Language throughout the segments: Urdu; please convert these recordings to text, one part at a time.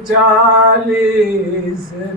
40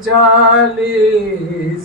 40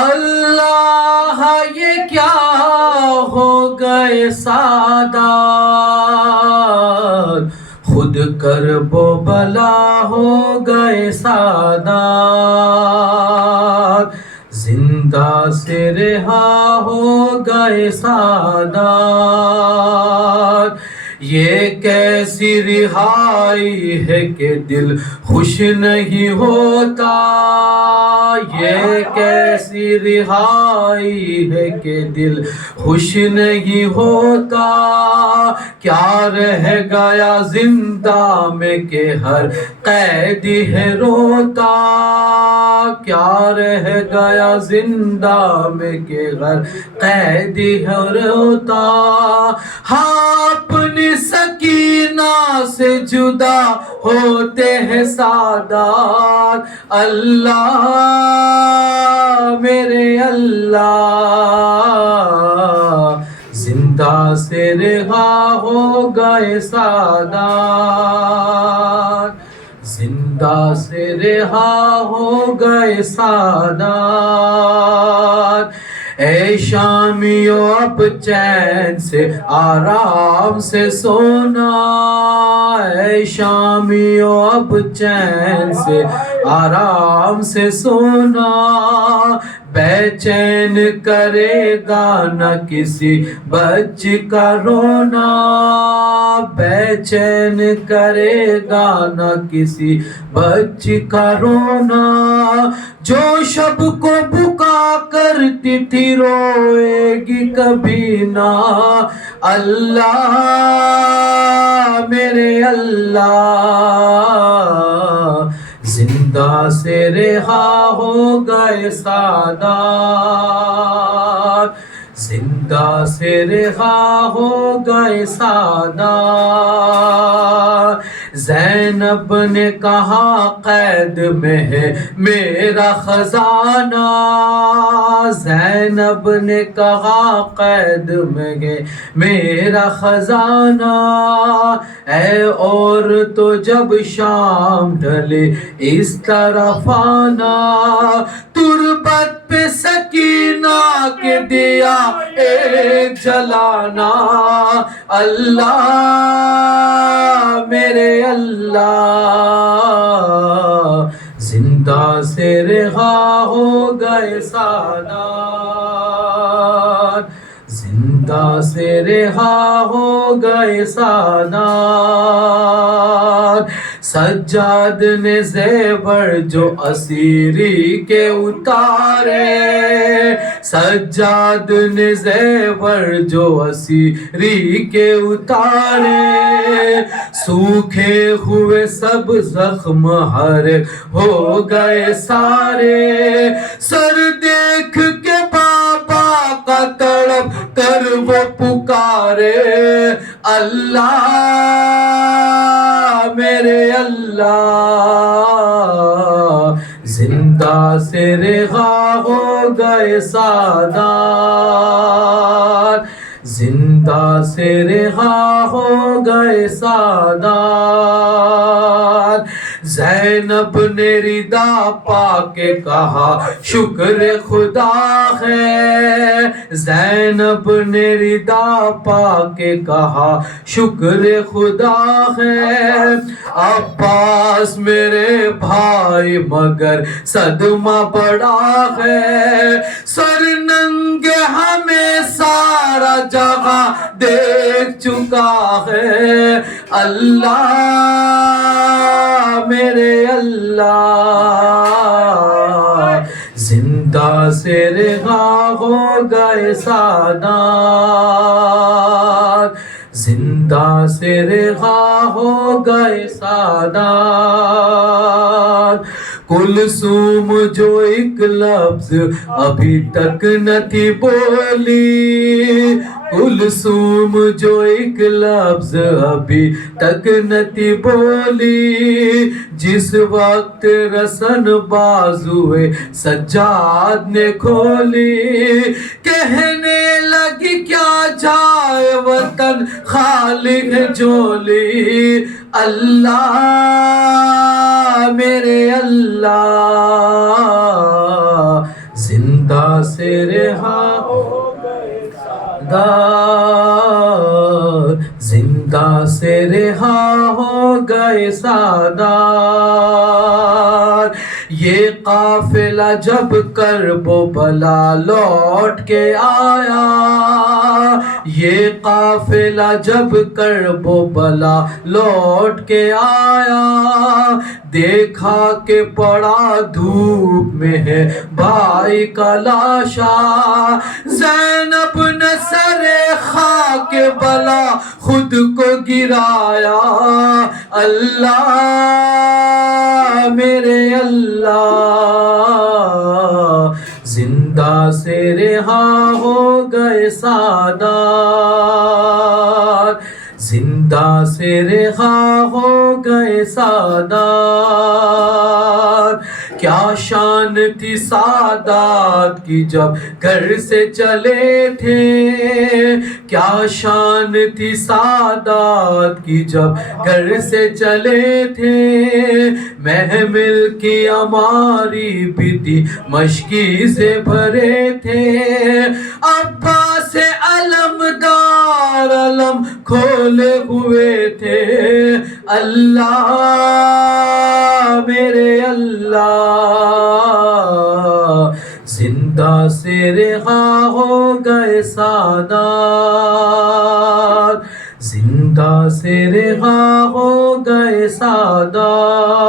اللہ یہ کیا ہو گئے سادات، خود کرب و بلا ہو گئے سادات، زندہ سے رہا ہو گئے سادات، یہ کیسی رہائی ہے کہ دل خوش نہیں ہوتا، یہ کیسی رہائی ہے کہ دل خوش نہیں ہوتا، کیا رہ گیا زندہ میں کہ ہر قیدی ہے روتا، کیا رہ گیا زندہ میں کہ ہر قیدی ہے روتا، ہاں اپنی سکینہ سے جدا ہوتے ہیں سادات، اللہ میرے اللہ، زندہ سے رہا ہو گئے سادات، زندہ سے رہا ہو گئے سادات، اے شامیوں اب چین سے آرام سے سونا، اے شامیوں اب چین سے آرام سے سونا، بے چین کرے گا نہ کسی بچی کا رونا، بے چین کرے گا نہ کسی بچی کا رونا، جو شب کو بکا کرتی تھی روئے گی کبھی نہ، اللہ میرے اللہ، زندہ سے رہا ہو گئے سادات، زندہ سے رہا ہو گئے سادات، زینب نے کہا قید میں ہے میرا خزانہ، زینب نے کہا قید میں ہے میرا خزانہ، اے اور تو جب شام ڈھلے اس طرف آنا، تربت پہ سکینہ کے دیا ایک جلانا، اللہ میرے اللہ، زندہ سے رہا ہو گئے سادات، زندہ سے رہا ہو گئے سادات، سجاد نے زیور جو اسیری کے اتارے، سجاد نے زیور جو اسیری کے اتارے، سوکھے ہوئے سب زخم ہر ہو گئے سارے، سر دیکھ کے بابا کا تڑپ کر وہ پکارے، اللہ میرے اللہ، زندہ سے رہا ہو گئے سادات، زندہ سے رہا ہو گئے سادات، زینب نے ردا پا کے کہا شکر خدا ہے، زینب نے ردا پا کے کہا شکر خدا ہے، عباس میرے بھائی مگر صدمہ بڑا ہے، سر ننگے ہمیں سارا جہاں دیکھ چکا ہے، اللہ میرے اللہ، زندہ سے رہا ہو گئے سادات، زندہ سے رہا ہو گئے سادات، کلثوم جو ایک لفظ ابھی تک نہ تھی بولی، کلثوم جو ایک لفظ ابھی تک نہ تھی بولی، جس وقت رسن بازوئے سجاد نے کھولی، کہنے لگی کیا جائے وطن خالی ہے جھولی، اللہ میرے اللہ زندہ سے رہا دار زندہ سے رہا ہو گئے سادار یہ قافلہ جب کرب و بلا لوٹ کے آیا یہ قافلہ جب کرب و بلا لوٹ کے آیا دیکھا کہ پڑا دھوپ میں ہے بھائی کا لاشا زینب نے سر خاک بلا خود کو گرایا اللہ میرے اللہ زندہ سے رہا ہو گئے سادات زندہ سے رہا ہو گئے سادات کیا شان تھی سادات کی جب گھر سے چلے تھے کیا شان تھی سادات کی جب گھر سے چلے تھے محمل کی ہماری بھی تھی مشکی سے بھرے تھے عباس علمدار علم کھولے ہوئے تھے اللہ میرے اللہ زندہ سے رہا ہو گئے سادات زندہ سے رہا ہو گئے سادات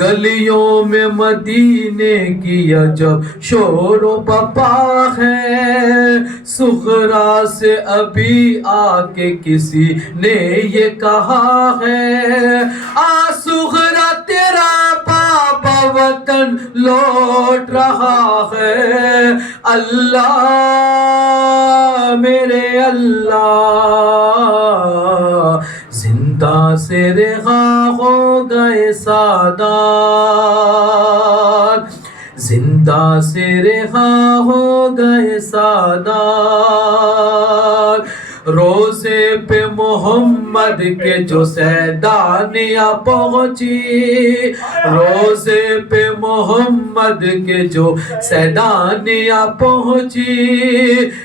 گلیوں میں مدینے کی عجب شور و بپا ہے صغرا سے ابھی آ کے کسی نے یہ کہا ہے آ صغرا تیرا بابا وطن لوٹ رہا ہے اللہ میرے اللہ زندہ سے رہا ہو گئے سادات زندہ سے رہا ہو گئے سادات روزے پہ محمد کے جو سیدانیاں پہنچی روزے پہ محمد کے جو سیدانیاں پہنچی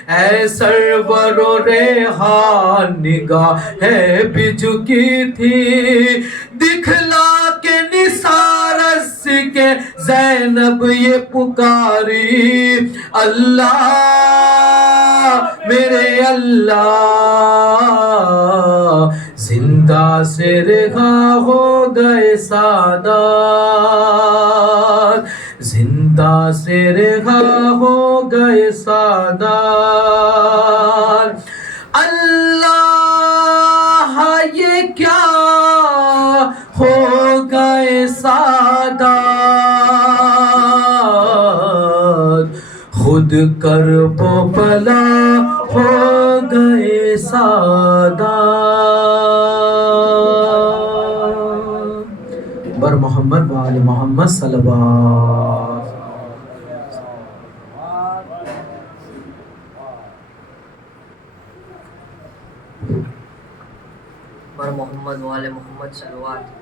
اے سرور و ریحان نگاہ ہے بھی جھکی تھی دکھلا کے نثار کے زینب یہ پکاری اللہ میرے اللہ زندہ سے رہا ہو گئے سادات زندہ سے رہا ہو گئے سادات اللہ یہ کیا ہو گئے سادات خود کرب و بلا ہو گئے سادات بر محمد و آل محمد صلوات بر محمد و آل محمد صلوات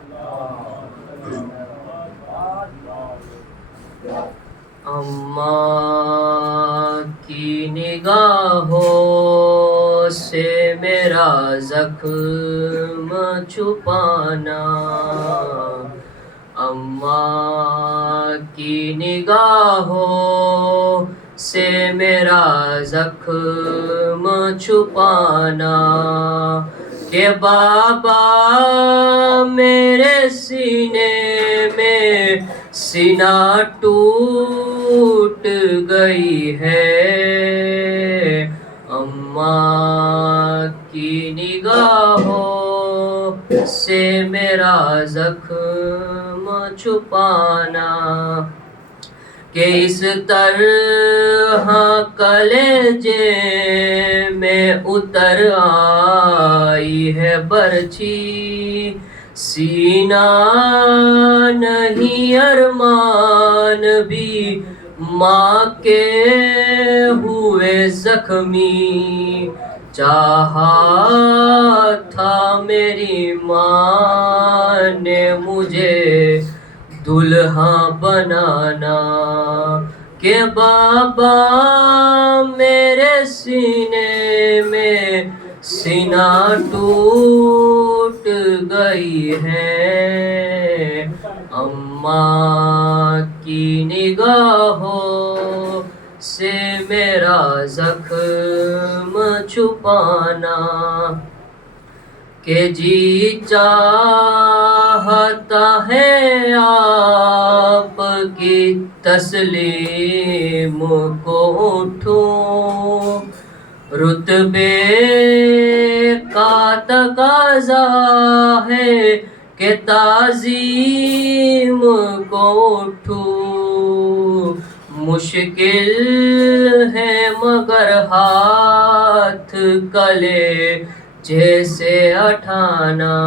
اماں کی نگاہوں سے میرا زخم چھپانا اماں کی نگاہوں سے میرا زخم چھپانا کہ بابا میرے سینے میں سینہ ٹوٹ گئی ہے اماں کی نگاہوں سے میرا زخم چھپانا کہ اس طرح کلیجے میں اتر آئی ہے برچھی سینہ نہیں ارمان بھی ماں کے ہوئے زخمی چاہا تھا میری ماں نے مجھے دلہا بنانا کہ بابا میرے سینے میں سینہ ٹوٹ گئی ہے، اماں کی نگاہوں سے میرا زخم چھپانا، کہ جی چاہتا ہے آپ کی تسلیم کو اٹھوں، رتبے کا تقاضا ہے کہ تعظیم کو اٹھوں، مشکل ہے مگر ہاتھ کلے جیسے اٹھانا،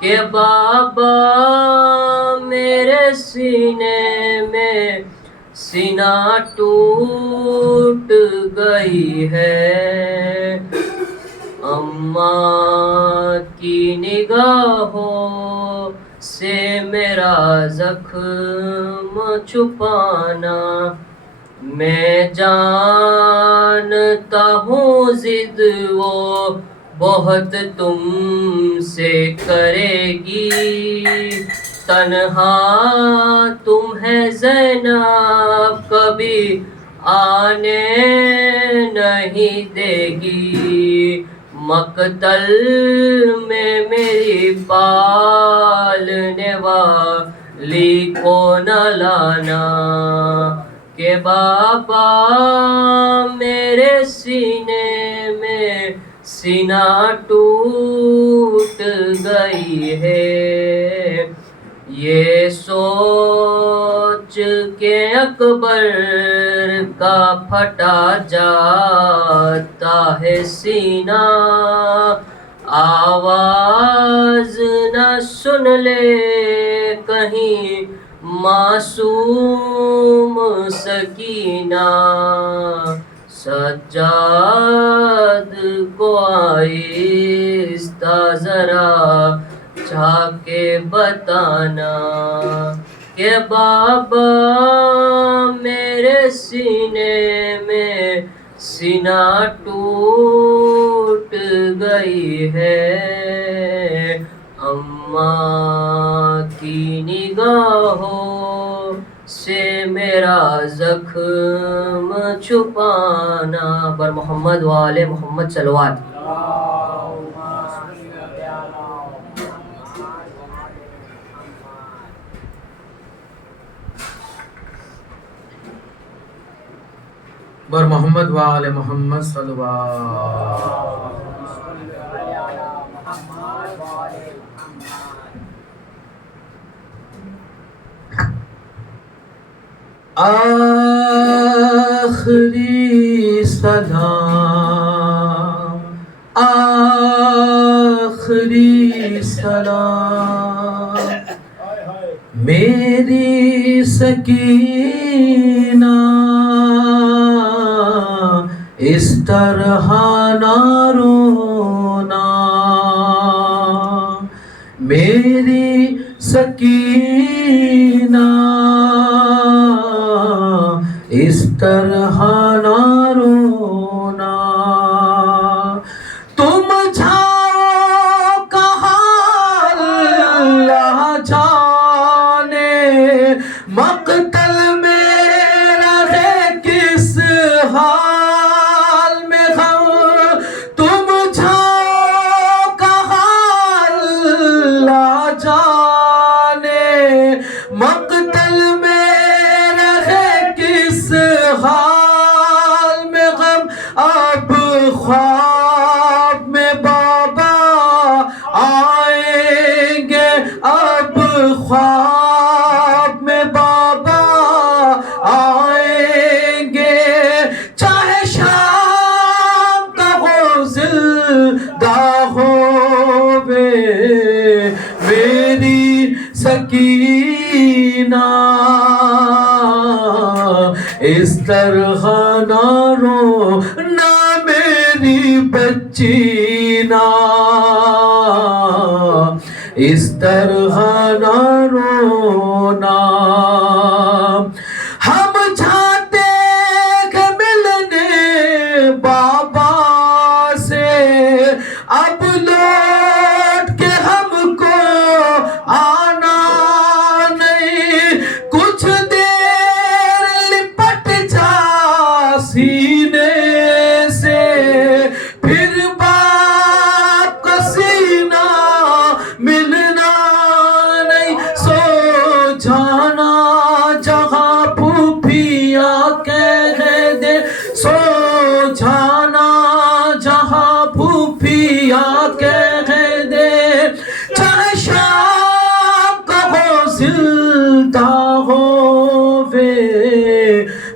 کہ بابا میرے سینے میں سینہ ٹوٹ گئی ہے، اماں کی نگاہوں سے میرا زخم چھپانا، میں جانتا ہوں ضد وہ بہت تم سے کرے گی، تنہا تم ہے زینب کبھی آنے نہیں دے گی، مقتل میں میری پالنے والی کو نہ لانا، کہ بابا میرے سینے میں سینہ ٹوٹ گئی ہے، یہ سوچ کے اکبر کا پھٹا جاتا ہے سینہ، آواز نہ سن لے کہیں معصوم سکینہ، سجاد کو آہستہ ذرا جا کے بتانا، کہ بابا میرے سینے میں سینہ ٹوٹ گئی ہے، اماں کی نگاہوں سے میرا زخم چھپانا، بر محمد وآل محمد صلوات۔ بر محمد وآل محمد صلوات۔ آخری سلام، آخری سلام میری سکینہ، اس طرح نہ رونا، میری سکینہ اس طرح نہ رونا، تم جاؤ کہاں اللہ جانے، مقتل میں رہے کس حال میں غم، تم جاؤ کہاں اللہ جانے، مقتل میں رہے کس حال میں غم، اب خواب میں بابا آئیں گے، اب خواب میں بابا آئیں گے، چاہے شام کا ہو زندہ ہووے، میری سکینہ اس طرح نہ رونا، میری بچی نا اس طرح نہ رونا۔ جانا جہاں پھوپھیا کہہ دے سو جانا جہاں پھوپھیا کہہ دے چاہے شام کا ہو زندہ ہووے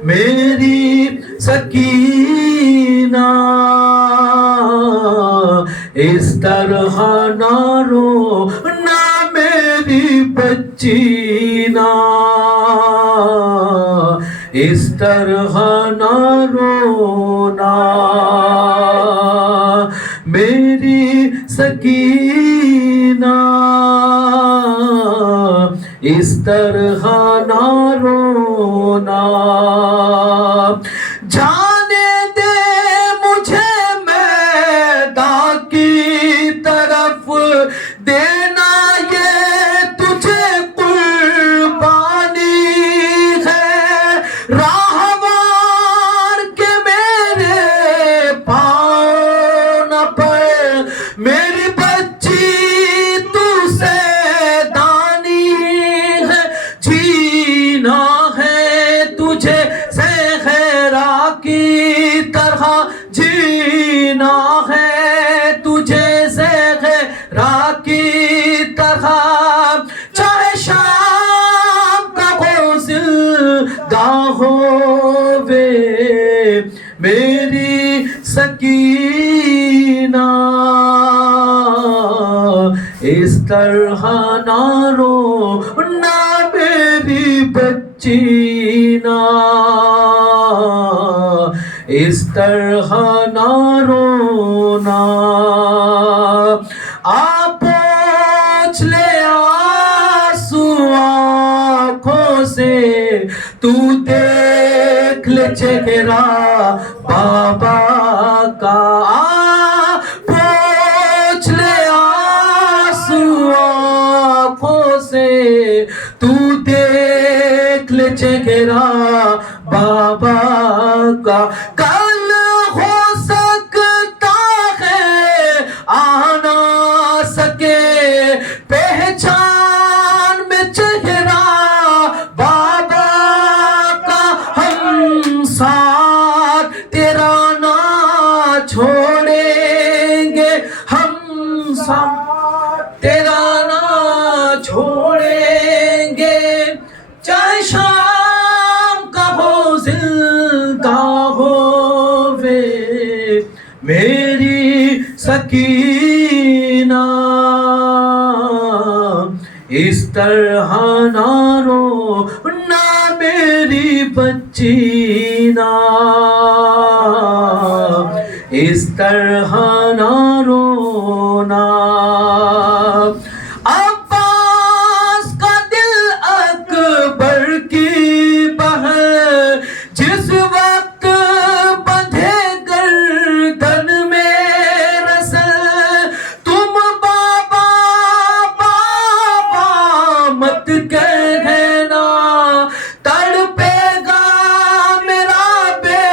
میری سکینہ اس طرح نہ رو نہ میری بچی نا اس طرح نہ رونا میری سکینہ اس طرح نہ رونا جانے دے مجھے میدان کی طرف دینا یہ تجھے قربانی ہے راہوار کے میرے پاؤں نہ پڑ میری بچی تو سے دانی ہے جینا ہے تجھے صحرا کی طرح جینا ہے تجھے صحرا کی طرح چاہے شام کا ہو زندہ ہووے میری سکینہ اس طرح نہ رو نہ میری بچی نا اس طرح نہ رونا آپ پوچھ لے آنسو آنکھوں سے تو دیکھ لے چہرہ بابا کا پوچھ لے آنسو آنکھوں سے تو دیکھ لے چہرہ بابا کا کل ہو سکتا ہے آ نہ سکے پہچان میں چہرہ بابا کا ہم ساتھ تیرا نہ چھوڑیں گے ہم ساتھ تیرا نہ چھوڑیں گے چاہے شام کا ہو زندہ ہووے میری سکینہ اس طرح نہ رو نہ میری بچی نا اس طرح نہ رونا عباس کا دل اکبر کی بہن جس وقت بندھے گردن میں رسل تم بابا بابا مت کہنا تڑپے گا میرا بے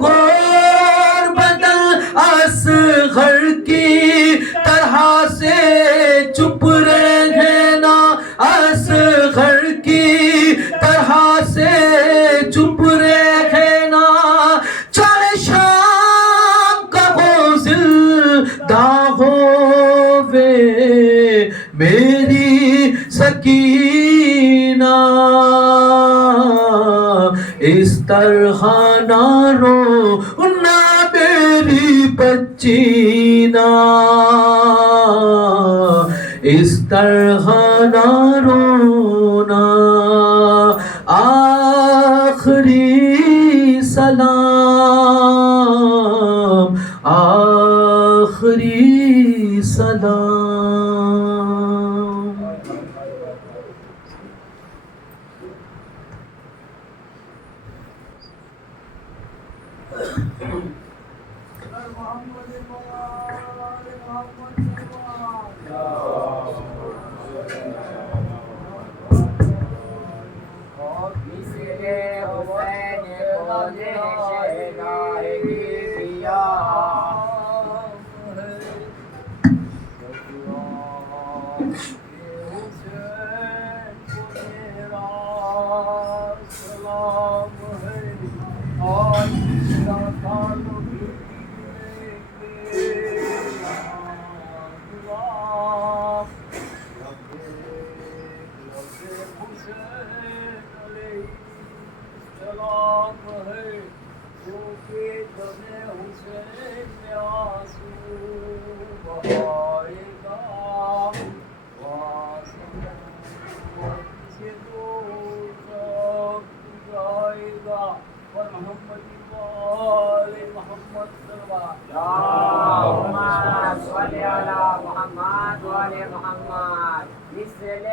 گور بدن اصغر کی طرح سے چپ رہنا اصغر کی طرح سے چپ رہنا چاہے شام کا ہو زندہ ہووے میری سکینہ اس طرح نہ رو نہ میری بچی نا اس طرح نہ رونا آخری سلام آخری سلام حسین علیہ السلام ہے جو کہ دم حسین میں آنسو بہائے گا سے دور جائے گا اور محمد وال محمد صلی اللهم صل على محمد وآل محمد مثل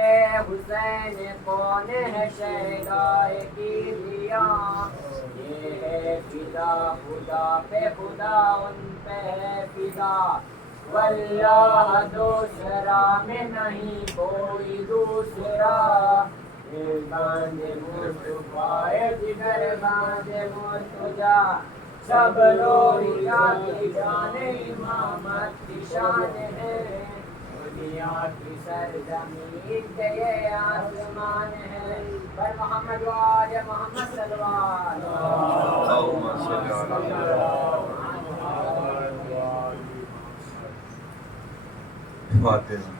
حسین کون ہے شہدائے کبریا یہ ہے فدا خدا پہ خدا ان پہ ہے فدا واللہ دوسرا میں نہیں کوئی دوسرا باندھ مصطفیٰ جگر باندھ مرتجا سب لوگ کی جان امامت کی شان ہے دنیا کی سرزمین پہ یہ آسمان ہے پر محمد وآل محمد صلی اللہ فاتحہ.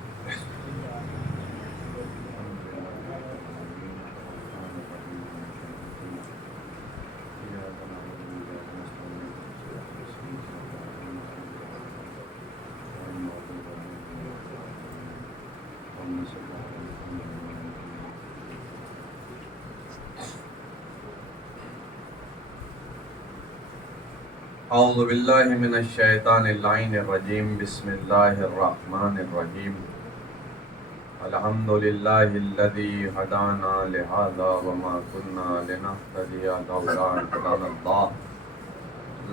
اعوذ باللہ من الشیطان اللعین الرجیم بسم اللہ الرحمن الرحیم الحمد للہ الذی ہدانا لہذا وما كنا لنہتدی لولا ان ہدانا اللہ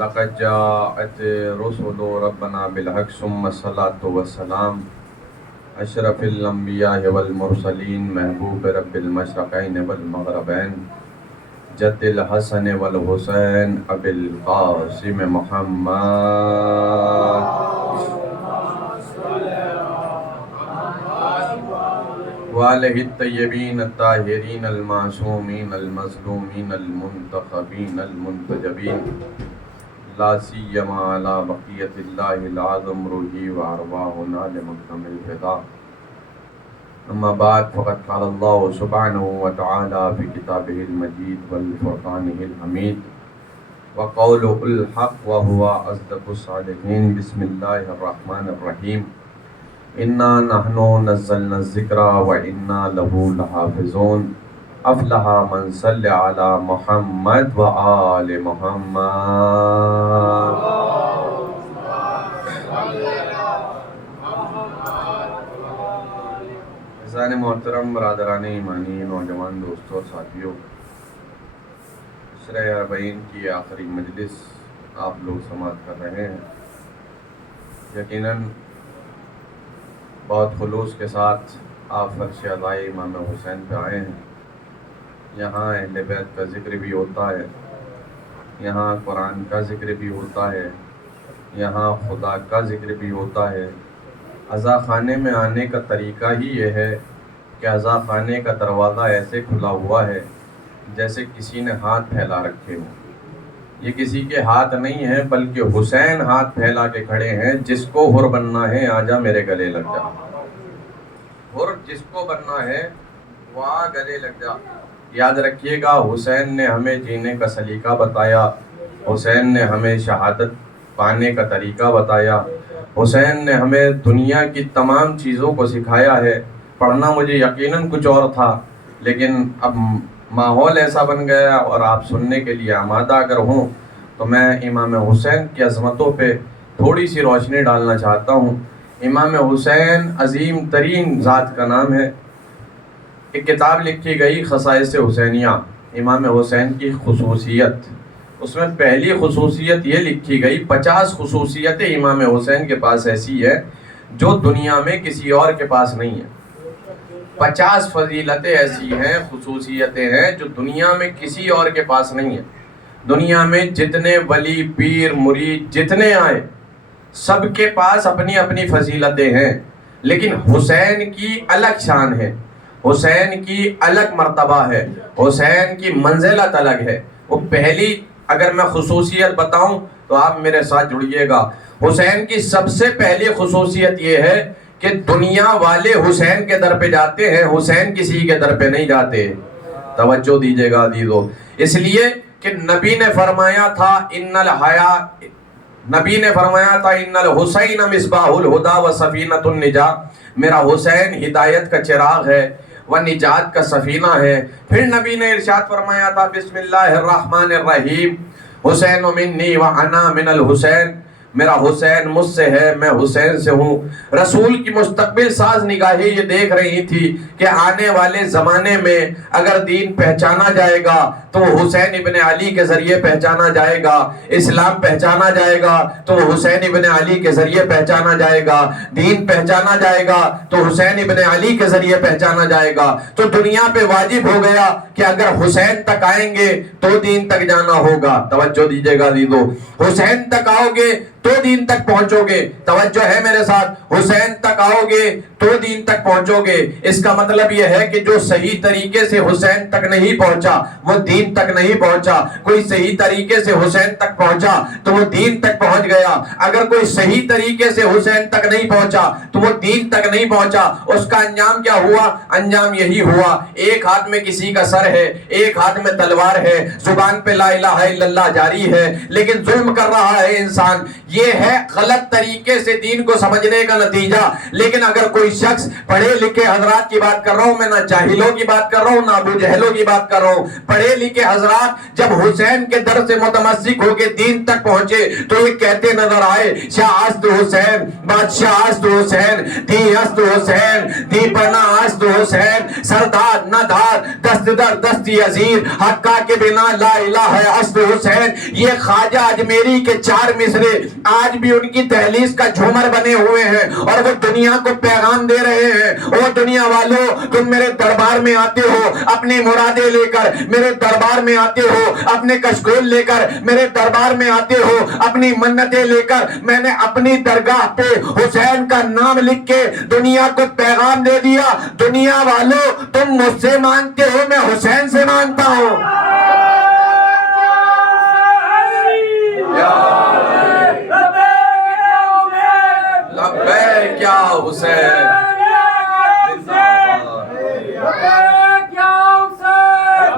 لقد جاءت رسل ربنا بالحق ثم الصلاة والسلام اشرف الانبیاء والمرسلین محبوب رب المشرقین والمغربین جد الحسن والحسین ابی القاسم محمد وآلہ الطیبین الطاہرین المعصومین المظلومین المنتخبین المنتجبین لا سیما علی بقیت اللہ العظم روحی وارواحنا لمقدم الفدا. اما بعد فقد قال اللہ سبحانہ وتعالی فی کتابہ المجید والفرقانہ الحمید وقولہ الحق وہو اصدق الصادقین. بسم اللہ الرحمن الرحیم. انا نحن نزلنا الذکر وانا لہ لحافظون. افلح من صلی علی محمد وآل محمد. عزیزان محترم، برادران ایمانی، نوجوان دوستوں اور ساتھیوں، عشرہ اربعین کی آخری مجلس آپ لوگ سماعت کر رہے ہیں. یقیناً بہت خلوص کے ساتھ آپ فرش ادائی امام حسین پہ آئے ہیں. یہاں اہل بیت کا ذکر بھی ہوتا ہے، یہاں قرآن کا ذکر بھی ہوتا ہے، یہاں خدا کا ذکر بھی ہوتا ہے. عزا خانے میں آنے کا طریقہ ہی یہ ہے کہ عزا خانے کا دروازہ ایسے کھلا ہوا ہے جیسے کسی نے ہاتھ پھیلا رکھے ہوں. یہ کسی کے ہاتھ نہیں ہے بلکہ حسین ہاتھ پھیلا کے کھڑے ہیں. جس کو حر بننا ہے آجا میرے گلے لگ جا. حر جس کو بننا ہے وہ آ گلے لگ جا. یاد رکھیے گا، حسین نے ہمیں جینے کا سلیقہ بتایا، حسین نے ہمیں شہادت پانے کا طریقہ بتایا، حسین نے ہمیں دنیا کی تمام چیزوں کو سکھایا ہے. پڑھنا مجھے یقیناً کچھ اور تھا، لیکن اب ماحول ایسا بن گیا اور آپ سننے کے لیے آمادہ اگر ہوں تو میں امام حسین کی عظمتوں پہ تھوڑی سی روشنی ڈالنا چاہتا ہوں. امام حسین عظیم ترین ذات کا نام ہے. ایک کتاب لکھی گئی خصائص حسینیہ، امام حسین کی خصوصیت. اس میں پہلی خصوصیت یہ لکھی گئی، 50 خصوصیتیں امام حسین کے پاس ایسی ہے جو دنیا میں کسی اور کے پاس نہیں ہے. 50 فضیلتیں ایسی ہیں، خصوصیتیں ہیں جو دنیا میں کسی اور کے پاس نہیں ہیں. دنیا میں جتنے ولی پیر مرید جتنے آئے سب کے پاس اپنی اپنی فضیلتیں ہیں، لیکن حسین کی الگ شان ہے، حسین کی الگ مرتبہ ہے، حسین کی منزلت الگ ہے. وہ پہلی اگر میں خصوصیت بتاؤں تو آپ میرے ساتھ جڑیے گا. حسین کی سب سے پہلی خصوصیت یہ ہے کہ دنیا والے حسین کے در پہ جاتے ہیں، حسین کسی کے در پہ نہیں جاتے. توجہ دیجیے گا عزیزو، اس لیے کہ نبی نے فرمایا تھا ان الحسین مصباح الہدا و سفینۃ النجاہ، میرا حسین ہدایت کا چراغ ہے وہ نجات کا سفینہ ہے. پھر نبی نے ارشاد فرمایا تھا بسم اللہ الرحمن الرحیم، حسین منی و انا من الحسین، میرا حسین مجھ سے ہے، میں حسین سے ہوں. رسول کی مستقبل ساز نگاہیں یہ دیکھ رہی تھی کہ آنے والے زمانے میں اگر دین پہچانا جائے گا تو وہ حسین ابن علی کے ذریعے پہچانا جائے گا، اسلام پہچانا جائے گا تو وہ حسین ابن علی کے ذریعے پہچانا جائے گا، دین پہچانا جائے گا تو حسین ابن علی کے ذریعے پہچانا جائے گا. تو دنیا پہ واجب ہو گیا کہ اگر حسین تک آئیں گے تو دین تک جانا ہوگا. توجہ دیجیے گا عزیزو، حسین تک آؤ گے تو دین تک پہنچو گے. توجہ ہے میرے ساتھ، حسین تک آؤ گے تو دین تک پہنچو گے. اس کا مطلب یہ ہے کہ جو صحیح طریقے سے حسین تک نہیں پہنچا وہ دین تک نہیں پہنچا. کوئی صحیح طریقے سے حسین تک پہنچا تو وہ دین تک پہنچ گیا. اگر کوئی صحیح طریقے سے حسین تک نہیں پہنچا تو وہ دین تک نہیں پہنچا. اس کا انجام کیا ہوا؟ انجام یہی ہوا، ایک ہاتھ میں کسی کا سر ہے، ایک ہاتھ میں تلوار ہے، زبان پہ لا الہ الا اللہ جاری ہے، لیکن ظلم کر رہا ہے انسان. یہ ہے غلط طریقے سے دین کو سمجھنے کا نتیجہ. لیکن اگر کوئی شخص پڑھے لکھے حضرات کی بات کر رہا ہوں میں، نہ جاہلوں کی بات کر رہا ہوں نہ ابو جہلوں کی بات کر رہا ہوں، پڑھے لکھے حضرات جب حسین کے در سے متمسک ہو کے دین تک پہنچے تو یہ کہتے نظر آئے شاہ است حسین، بادشاہ است حسین، دی است حسین، دی پنا است حسین، سردار ندار دست در دستی عزیز، حقا کے بنا لا الہ است حسین. یہ خواجہ اجمیری کے 4 مصرے آج بھی ان کی دہلیز کا جھومر بنے ہوئے ہیں اور وہ دنیا کو پیغام دے رہے ہیں. او دنیا والو، تم میرے دربار میں آتے ہو اپنی مرادیں لے کر، میرے دربار میں آتے ہو اپنے کشکول لے کر، میرے دربار میں آتے ہو اپنی منتیں لے کر. میں نے اپنی درگاہ پہ حسین کا نام لکھ کے دنیا کو پیغام دے دیا، دنیا والو تم مجھ سے مانگتے ہو میں حسین سے مانگتا ہوں. لبیک یا حسین،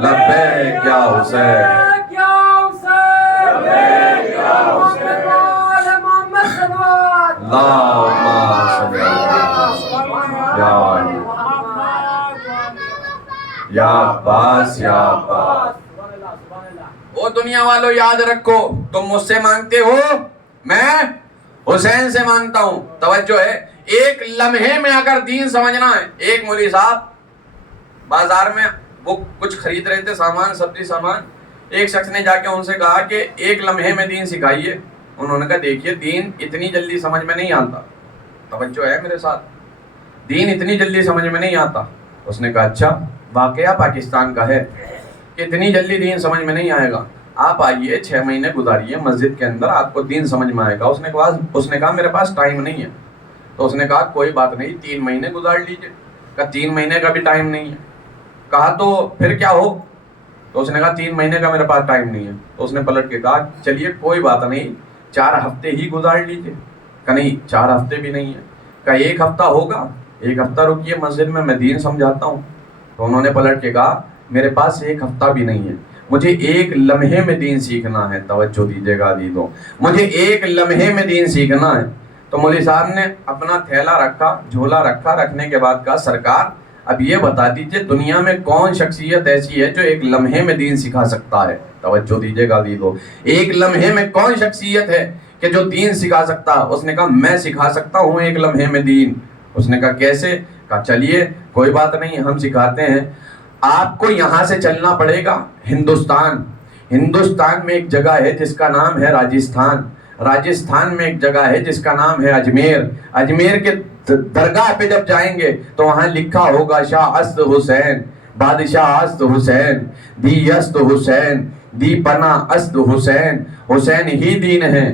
لبیک یا حسین. یا عباس یا عباس. وہ دنیا والو یاد رکھو، تم مجھ سے مانگتے ہو میں حسین سے مانگتا ہوں. توجہ ہے، ایک لمحے میں اگر دین سمجھنا ہے. ایک مولوی صاحب بازار میں وہ کچھ خرید رہے تھے سامان، سبزی سامان. ایک شخص نے جا کے ان سے کہا کہ ایک لمحے میں دین سکھائیے. انہوں نے کہا دیکھیے دین اتنی جلدی سمجھ میں نہیں آتا. توجہ ہے میرے ساتھ، دین اتنی جلدی سمجھ میں نہیں آتا. اس نے کہا اچھا، واقعہ پاکستان کا ہے کہ اتنی جلدی دین سمجھ میں نہیں آئے گا، آپ آئیے 6 مہینے گزاریے مسجد کے اندر، آپ کو دین سمجھ میں آئے گا. اس نے کہا میرے پاس ٹائم نہیں ہے. تو اس نے کہا کوئی بات نہیں، 3 مہینے گزار لیجیے. کہا 3 مہینے کا بھی ٹائم نہیں ہے. کہا تو پھر کیا ہو؟ تو اس نے کہا 3 مہینے کا میرے پاس ٹائم نہیں ہے. تو اس نے پلٹ کے کہا چلیے کوئی بات نہیں، 4 ہفتے ہی گزار لیجیے. کہا نہیں 4 ہفتے بھی نہیں ہے. کہا 1 ہفتہ ہوگا، 1 ہفتہ رکیے مسجد میں دین سمجھاتا ہوں. تو انہوں نے پلٹ کے کہا میرے پاس 1 ہفتہ بھی نہیں ہے، مجھے 1 لمحے میں دین سیکھنا ہے. توجہ دیجیے گا عزیزو، مجھے 1 لمحے میں دین سیکھنا ہے. تو مولوی صاحب نے اپنا تھیلا رکھا، جھولا رکھا، رکھنے کے بعد کہا سرکار اب یہ بتا دیجیے دنیا میں کون شخصیت ایسی ہے جو 1 لمحے میں دین سکھا سکتا ہے. توجہ دیجیے گا عزیزو، 1 لمحے میں کون شخصیت ہے کہ جو دین سکھا سکتا؟ اس نے کہا میں سکھا سکتا ہوں 1 لمحے میں دین. اس نے کہا کیسے؟ کہا چلیے کوئی بات نہیں ہم سکھاتے ہیں. آپ کو یہاں سے چلنا پڑے گا ہندوستان. ہندوستان میں ایک جگہ ہے جس کا نام ہے راجستھان. راجستھان میں ایک جگہ ہے جس کا نام ہے اجمیر. اجمیر کے درگاہ پہ جب جائیں گے تو وہاں لکھا ہوگا شاہ است حسین، بادشاہ است حسین، دی است حسین، دی پنا است حسین. حسین ہی دین ہے،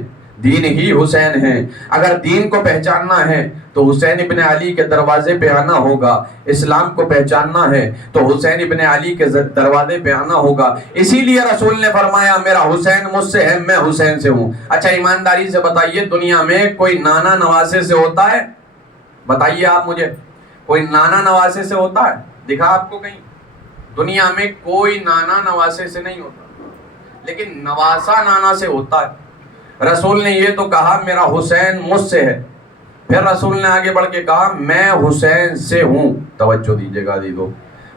دین ہی حسین ہے. اگر دین کو پہچاننا ہے تو حسین ابن علی کے دروازے پہ آنا ہوگا. اسلام کو پہچاننا ہے تو حسین ابن علی کے دروازے پہ آنا ہوگا. اسی لیے رسول نے فرمایا میرا حسین مجھ سے ہے، میں حسین سے ہوں. اچھا ایمانداری سے بتائیے دنیا میں کوئی نانا نواسے سے ہوتا ہے؟ بتائیے آپ مجھے، کوئی نانا نواسے سے ہوتا ہے؟ دکھا آپ کو کہیں؟ دنیا میں کوئی نانا نواسے سے نہیں ہوتا، لیکن نواسا نانا سے ہوتا ہے۔ رسول نے یہ تو کہا میرا حسین مجھ سے ہے، پھر رسول نے آگے بڑھ کے کہا میں حسین سے ہوں۔ توجہ دیجیے گا دیدو،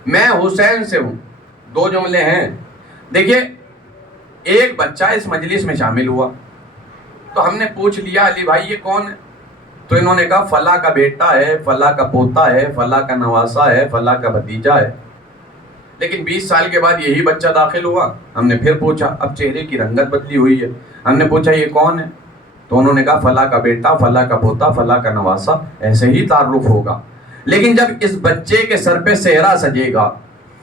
میں حسین سے ہوں۔ دو جملے ہیں۔ دیکھیے، ایک بچہ اس مجلس میں شامل ہوا تو ہم نے پوچھ لیا علی بھائی یہ کون ہے؟ تو انہوں نے کہا فلاں کا بیٹا ہے، فلاں کا پوتا ہے، فلاں کا نواسا ہے، فلاں کا بھتیجا ہے۔ لیکن 20 سال کے بعد یہی بچہ داخل ہوا، ہم نے پھر پوچھا، اب چہرے کی رنگت بدلی ہوئی ہے، ہم نے پوچھا یہ کون ہے؟ تو انہوں نے کہا فلاں کا بیٹا، فلاں کا پوتا، فلاں کا نواسا، ایسے ہی تعارف ہوگا۔ لیکن جب اس بچے کے سر پہ صحرا سجے گا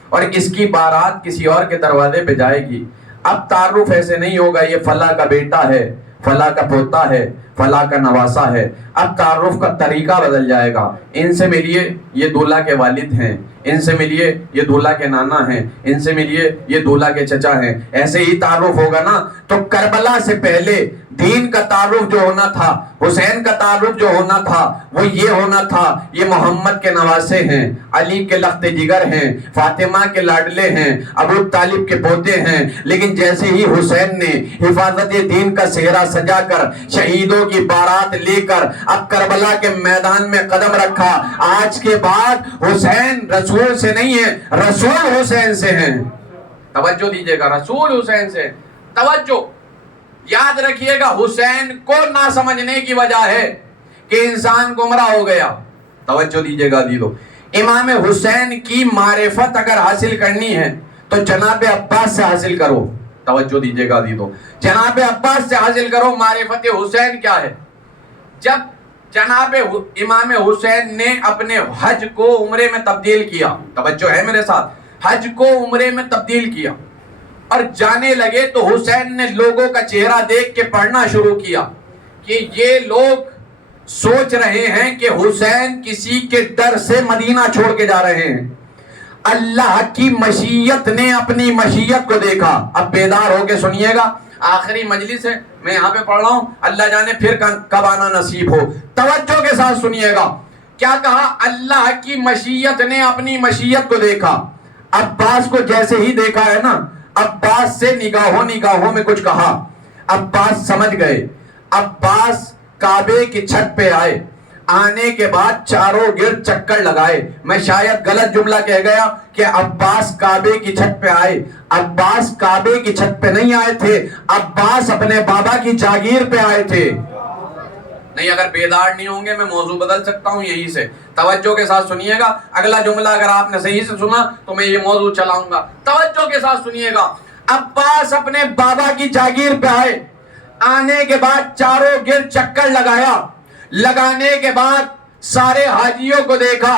اور اس کی بارات کسی اور کے دروازے پہ جائے گی، اب تعارف ایسے نہیں ہوگا یہ فلاں کا بیٹا ہے، فلاں کا پوتا ہے، فلاں کا نواسا ہے۔ اب تعارف کا طریقہ بدل جائے گا، ان سے ملیے یہ دولہا کے والد ہیں، ان سے ملیے یہ دولہا کے نانا ہیں، ان سے ملیے یہ دولہا کے چچا ہیں، ایسے ہی تعارف ہوگا نا۔ تو کربلا سے پہلے دین کا تعارف جو ہونا تھا، حسین کا تعارف جو ہونا تھا، وہ یہ ہونا تھا یہ محمد کے نواسے ہیں، علی کے لخت جگر ہیں، فاطمہ کے لاڈلے ہیں، ابو طالب کے پوتے ہیں۔ لیکن جیسے ہی حسین نے حفاظت دین کا صحرا سجا کر شہیدوں کی بارات لے کر اب کربلا کے میدان میں قدم رکھا، آج کے بعد حسین رسول سے نہیں ہے، رسول حسین سے ہیں۔ توجہ دیجیے گا، رسول حسین سے۔ توجہ یاد رکھیے گا، حسین کو نہ سمجھنے کی وجہ ہے کہ انسان گمراہ ہو گیا۔ توجہ دیجیے گا دیدو، امام حسین کی معرفت اگر حاصل کرنی ہے تو جناب عباس سے حاصل کرو۔ توجہ دیجیے گا دیدو، جناب عباس سے حاصل کرو معرفت حسین کیا ہے۔ جب جناب امام حسین نے اپنے حج کو عمرے میں تبدیل کیا، توجہ ہے میرے ساتھ، حج کو عمرے میں تبدیل کیا اور جانے لگے تو حسین نے لوگوں کا چہرہ دیکھ کے پڑھنا شروع کیا کہ یہ لوگ سوچ رہے ہیں کہ حسین کسی کے ڈر سے مدینہ چھوڑ کے جا رہے ہیں۔ اللہ کی مشیت نے اپنی مشیت کو دیکھا۔ اب بیدار ہو کے سنیے گا، آخری مجلس ہے، میں یہاں پہ پڑھ رہا ہوں، اللہ جانے پھر کب آنا نصیب ہو۔ توجہ کے ساتھ سنیے گا، کیا کہا؟ اللہ کی مشیت نے اپنی مشیت کو دیکھا۔ عباس کو جیسے ہی دیکھا ہے نا، عباس سے نگاہوں میں کچھ کہا، عباس سمجھ گئے۔ عباس کعبے کی چھت پہ آئے، آنے کے بعد چاروں گرد چکر لگائے۔ میں شاید غلط جملہ کہہ گیا کہ عباس کعبے کی چھت پہ آئے، عباس کعبے کی چھت پہ نہیں آئے تھے، عباس اپنے بابا کی جاگیر پہ آئے تھے۔ نہیں، اگر بیدار نہیں ہوں گے میں موضوع بدل سکتا ہوں یہی سے۔ توجہ کے ساتھ سنیے گا، اگلا جملہ اگر آپ نے صحیح سے سنا تو میں یہ موضوع چلاؤں گا۔ توجہ کے ساتھ سنیے گا، عباس اپنے بابا کی جاگیر پہ آئے، آنے کے بعد چاروں گرد چکر لگایا، لگانے کے بعد سارے حاجیوں کو دیکھا،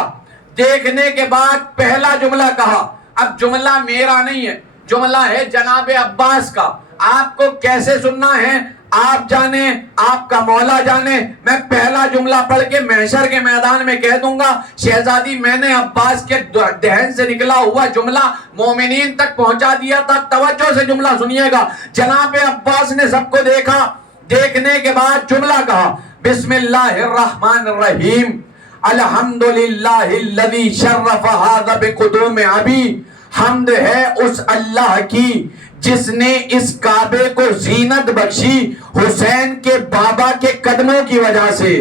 دیکھنے کے بعد پہلا جملہ کہا۔ اب جملہ میرا نہیں ہے، جملہ ہے جناب عباس کا۔ آپ کو کیسے سننا ہے آپ جانے، آپ کا مولا جانے۔ میں پہلا جملہ پڑھ کے محشر کے میدان میں کہہ دوں گا، شہزادی میں نے عباس کے دہن سے نکلا ہوا جملہ مومنین تک پہنچا دیا تھا۔ توجہ سے جملہ سنیے گا، جناب عباس نے سب کو دیکھا، دیکھنے کے بعد جملہ کہا، بسم اللہ الرحمن الرحیم، الحمدللہ الذی شرف ھذا بقدوم ابی۔ حمد ہے اس اللہ کی جس نے اس کعبے کو زینت بخشی حسین کے بابا کے قدموں کی وجہ سے۔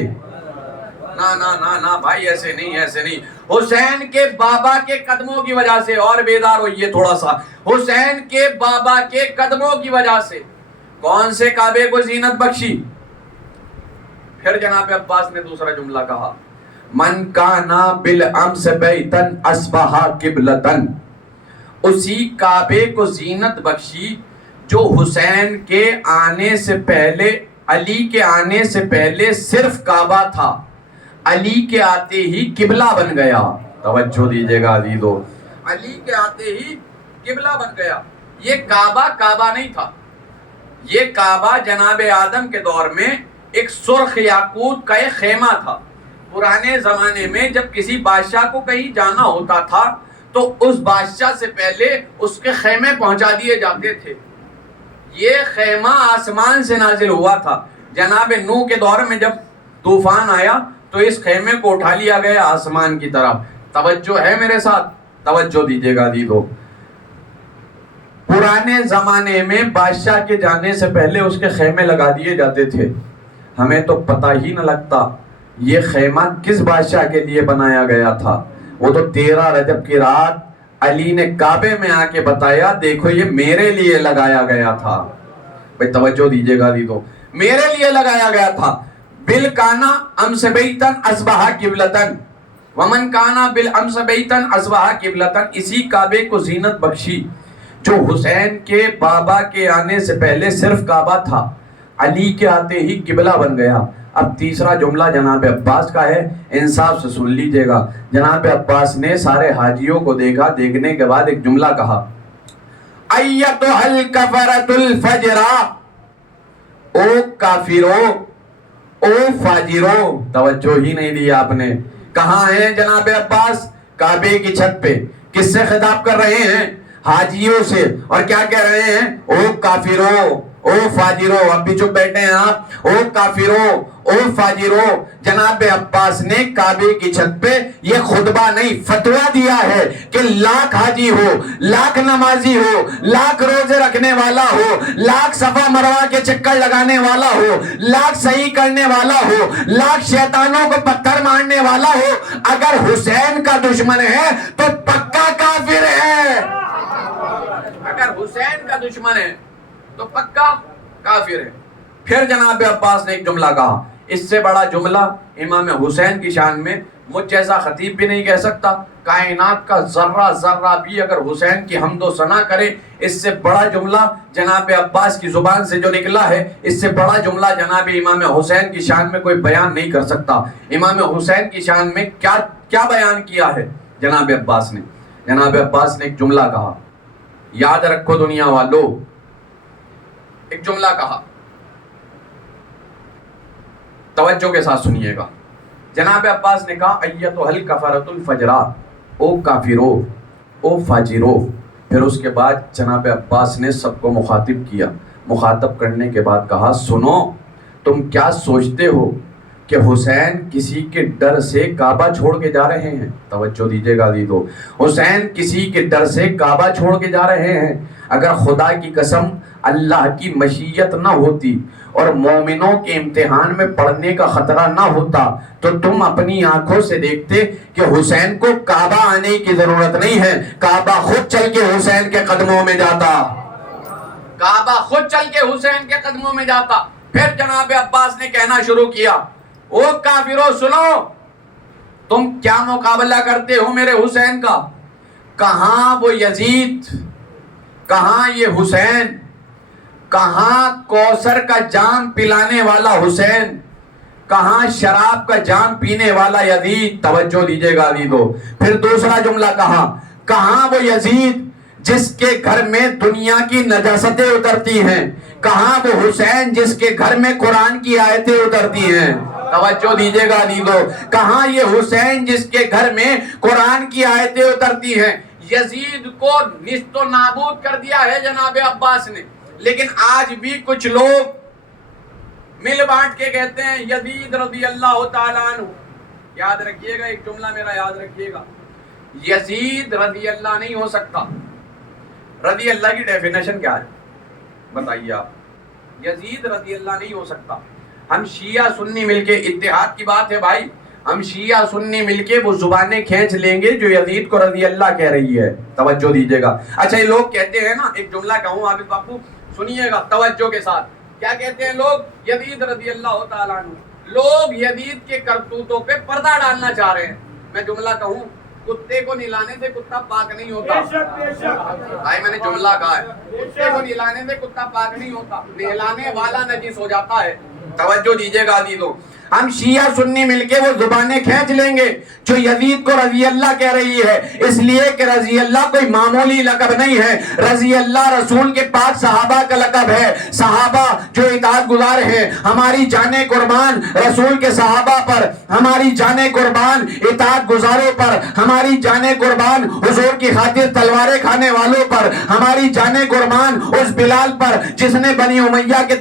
نا بھائی ایسے نہیں، ایسے نہیں، حسین کے بابا کے قدموں کی وجہ سے۔ اور بیدار ہوئیے تھوڑا سا، حسین کے بابا کے قدموں کی وجہ سے۔ کون سے کعبے کو زینت بخشی؟ پھر جناب عباس نے دوسرا جملہ کہا، من کانا بالامس بیتن اصبح قبلتن۔ اسی کعبے کو زینت بخشی جو حسین کے آنے سے پہلے، علی کے آنے سے پہلے صرف کعبہ تھا، علی کے آتے ہی قبلہ بن گیا۔ توجہ دیجیے گا عزیزو، علی کے آتے ہی قبلہ بن گیا۔ یہ کعبہ نہیں تھا، یہ کعبہ جناب آدم کے دور میں ایک سرخ یاقوت کا ایک خیمہ تھا۔ پرانے زمانے میں جب کسی بادشاہ کو کہیں جانا ہوتا تھا تو اس بادشاہ سے پہلے اس کے خیمے پہنچا دیے جاتے تھے۔ یہ خیمہ آسمان سے نازل ہوا تھا۔ جناب نوح کے دور میں جب طوفان آیا تو اس خیمے کو اٹھا لیا گیا آسمان کی طرف. توجہ ہے میرے ساتھ؟ توجہ دیجیے گا عزیزو. پرانے زمانے میں بادشاہ کے جانے سے پہلے اس کے خیمے لگا دیے جاتے تھے. ہمیں تو پتہ ہی نہ لگتا یہ خیمہ کس بادشاہ کے لیے بنایا گیا تھا. وہ تو 13 رجب کی رات علی نے کعبے میں آ کے بتایا دیکھو یہ میرے لیے لگایا گیا تھا. بھائی توجہ دیجیے گا دیدو, میرے لیے لگایا گیا تھا. بل کانا امس بیتن اصبح قبلتن ومن کانا بل امس بیتن اصبح قبلتن. اسی کعبے کو زینت بخشی جو حسین کے بابا کے آنے سے پہلے صرف کعبہ تھا, علی کے آتے ہی قبلہ بن گیا. اب تیسرا جملہ جناب عباس کا ہے, انصاف سے سن لیجئے گا. جناب عباس نے سارے حاجیوں کو دیکھا, دیکھنے کے بعد ایک جملہ کہا, ایتھا الکفرۃ الفجرا, او کافرو او فاجرو. توجہ ہی نہیں دی آپ نے. کہاں ہیں جناب عباس؟ کعبے کی چھت پہ. کس سے خطاب کر رہے ہیں؟ حاجیوں سے. اور کیا کہہ رہے ہیں؟ او کافرو او فاجرو. اب بھی چپ بیٹھے ہیں آپ. او کافرو او فاجرو. جناب عباس نے کعبے کی چھت پہ یہ خطبہ نہیں فتویٰ دیا ہے کہ لاکھ حاجی ہو, لاکھ نمازی ہو, لاکھ روزے رکھنے والا ہو, لاکھ صفا مروہ کے چکر لگانے والا ہو, لاکھ صحیح کرنے والا ہو, لاکھ شیطانوں کو پتھر مارنے والا ہو, اگر حسین کا دشمن ہے تو پکا کافر ہے. اگر حسین کا دشمن ہے تو پکا کافر ہے. پھر جناب عباس نے ایک جملہ کہا, اس سے بڑا جملہ امام حسین کی شان میں مجھ جیسا خطیب بھی نہیں کہہ سکتا. کائنات کا ذرہ ذرہ بھی اگر حسین کی حمد و ثنا کرے, اس سے بڑا جملہ جناب عباس کی زبان سے جو نکلا ہے, اس سے بڑا جملہ جناب امام حسین کی شان میں کوئی بیان نہیں کر سکتا. امام حسین کی شان میں کیا بیان کیا ہے جناب عباس نے؟ جناب عباس نے ایک جملہ کہا, یاد رکھو دنیا والو, ایک جملہ کہا, توجہ کے ساتھ سنیے گا. جناب عباس نے کہا ایتھا الکفرۃ الفجرا, او کافرو او فاجرو. پھر اس کے بعد جناب عباس نے سب کو مخاطب کیا. مخاطب کرنے کے بعد کہا, سنو تم کیا سوچتے ہو کہ حسین کسی کے ڈر سے کعبہ چھوڑ کے جا رہے ہیں؟ توجہ دیجیے گا دیدو, حسین کسی کے ڈر سے کعبہ چھوڑ کے جا رہے ہیں. اگر خدا کی قسم اللہ کی مشیت نہ ہوتی اور مومنوں کے امتحان میں پڑنے کا خطرہ نہ ہوتا تو تم اپنی آنکھوں سے دیکھتے کہ حسین کو کعبہ آنے کی ضرورت نہیں ہے, کعبہ خود چل کے حسین کے قدموں میں جاتا. کعبہ خود چل کے حسین کے قدموں میں جاتا. پھر جناب عباس نے کہنا شروع کیا, او کافرو سنو, تم کیا مقابلہ کرتے ہو میرے حسین کا؟ کہاں وہ یزید, کہاں یہ حسین, کہاں کوثر کا جام پلانے والا حسین, کہاں شراب کا جام پینے والا یزید. توجہ دیجیے گا عزیزو. پھر دوسرا جملہ کہا, کہاں وہ یزید جس کے گھر میں دنیا کی نجاستیں اترتی ہیں, کہاں وہ حسین جس کے گھر میں قرآن کی آیتیں اترتی ہیں. توجہ دیجیے گا عزیزو, کہاں یہ حسین جس کے گھر میں قرآن کی آیتیں اترتی ہیں. یزید کو نیست و نابود کر دیا ہے جناب عباس نے, لیکن آج بھی کچھ لوگ مل بانٹ کے کہتے ہیں یزید رضی اللہ تعالیٰ عنہ. یاد رکھیے گا, ایک جملہ میرا یاد رکھیے گا, یزید رضی اللہ نہیں ہو سکتا. رضی اللہ کی ڈیفینیشن کیا ہے بتائیے آپ؟ یزید رضی اللہ نہیں ہو سکتا. ہم شیعہ سنی مل کے, اتحاد کی بات ہے بھائی, ہم شیعہ سنی مل کے وہ زبانیں کھینچ لیں گے جو یزید کو رضی اللہ کہہ رہی ہے. توجہ دیجیے گا. اچھا یہ لوگ کہتے ہیں نا, ایک جملہ کہوں عابد باپو سنیے گا توجہ کے ساتھ, کیا کہتے ہیں لوگ؟ یزید رضی اللہ تعالیٰ عنہ. لوگ یزید کے کرتوتوں پہ پردہ ڈالنا چاہ رہے ہیں. میں جملہ کہوں, کتے کو نہلانے سے کتا پاک نہیں ہوتا. بھائی میں نے جملہ کہا ہے, کتے کو نہلانے سے کتا پاک نہیں ہوتا, نہلانے والا نجس ہو جاتا ہے. توجہ دیجیے گا عزیزو. ہم شیعہ سنی مل کے وہ زبانیں کھینچ لیں گے جو یزید کو رضی اللہ کہہ رہی ہے, اس لیے کہ رضی اللہ کوئی معمولی لقب نہیں ہے. رضی اللہ رسول کے پاک صحابہ کا لقب ہے. صحابہ جو اطاعت گزار ہیں, ہماری جانیں قربان رسول کے صحابہ پر, ہماری جانیں قربان اطاعت گزاروں پر, ہماری جانیں قربان حضور کی خاطر تلواریں کھانے والوں پر, ہماری جانیں قربان اس بلال پر جس نے بنی امیہ کے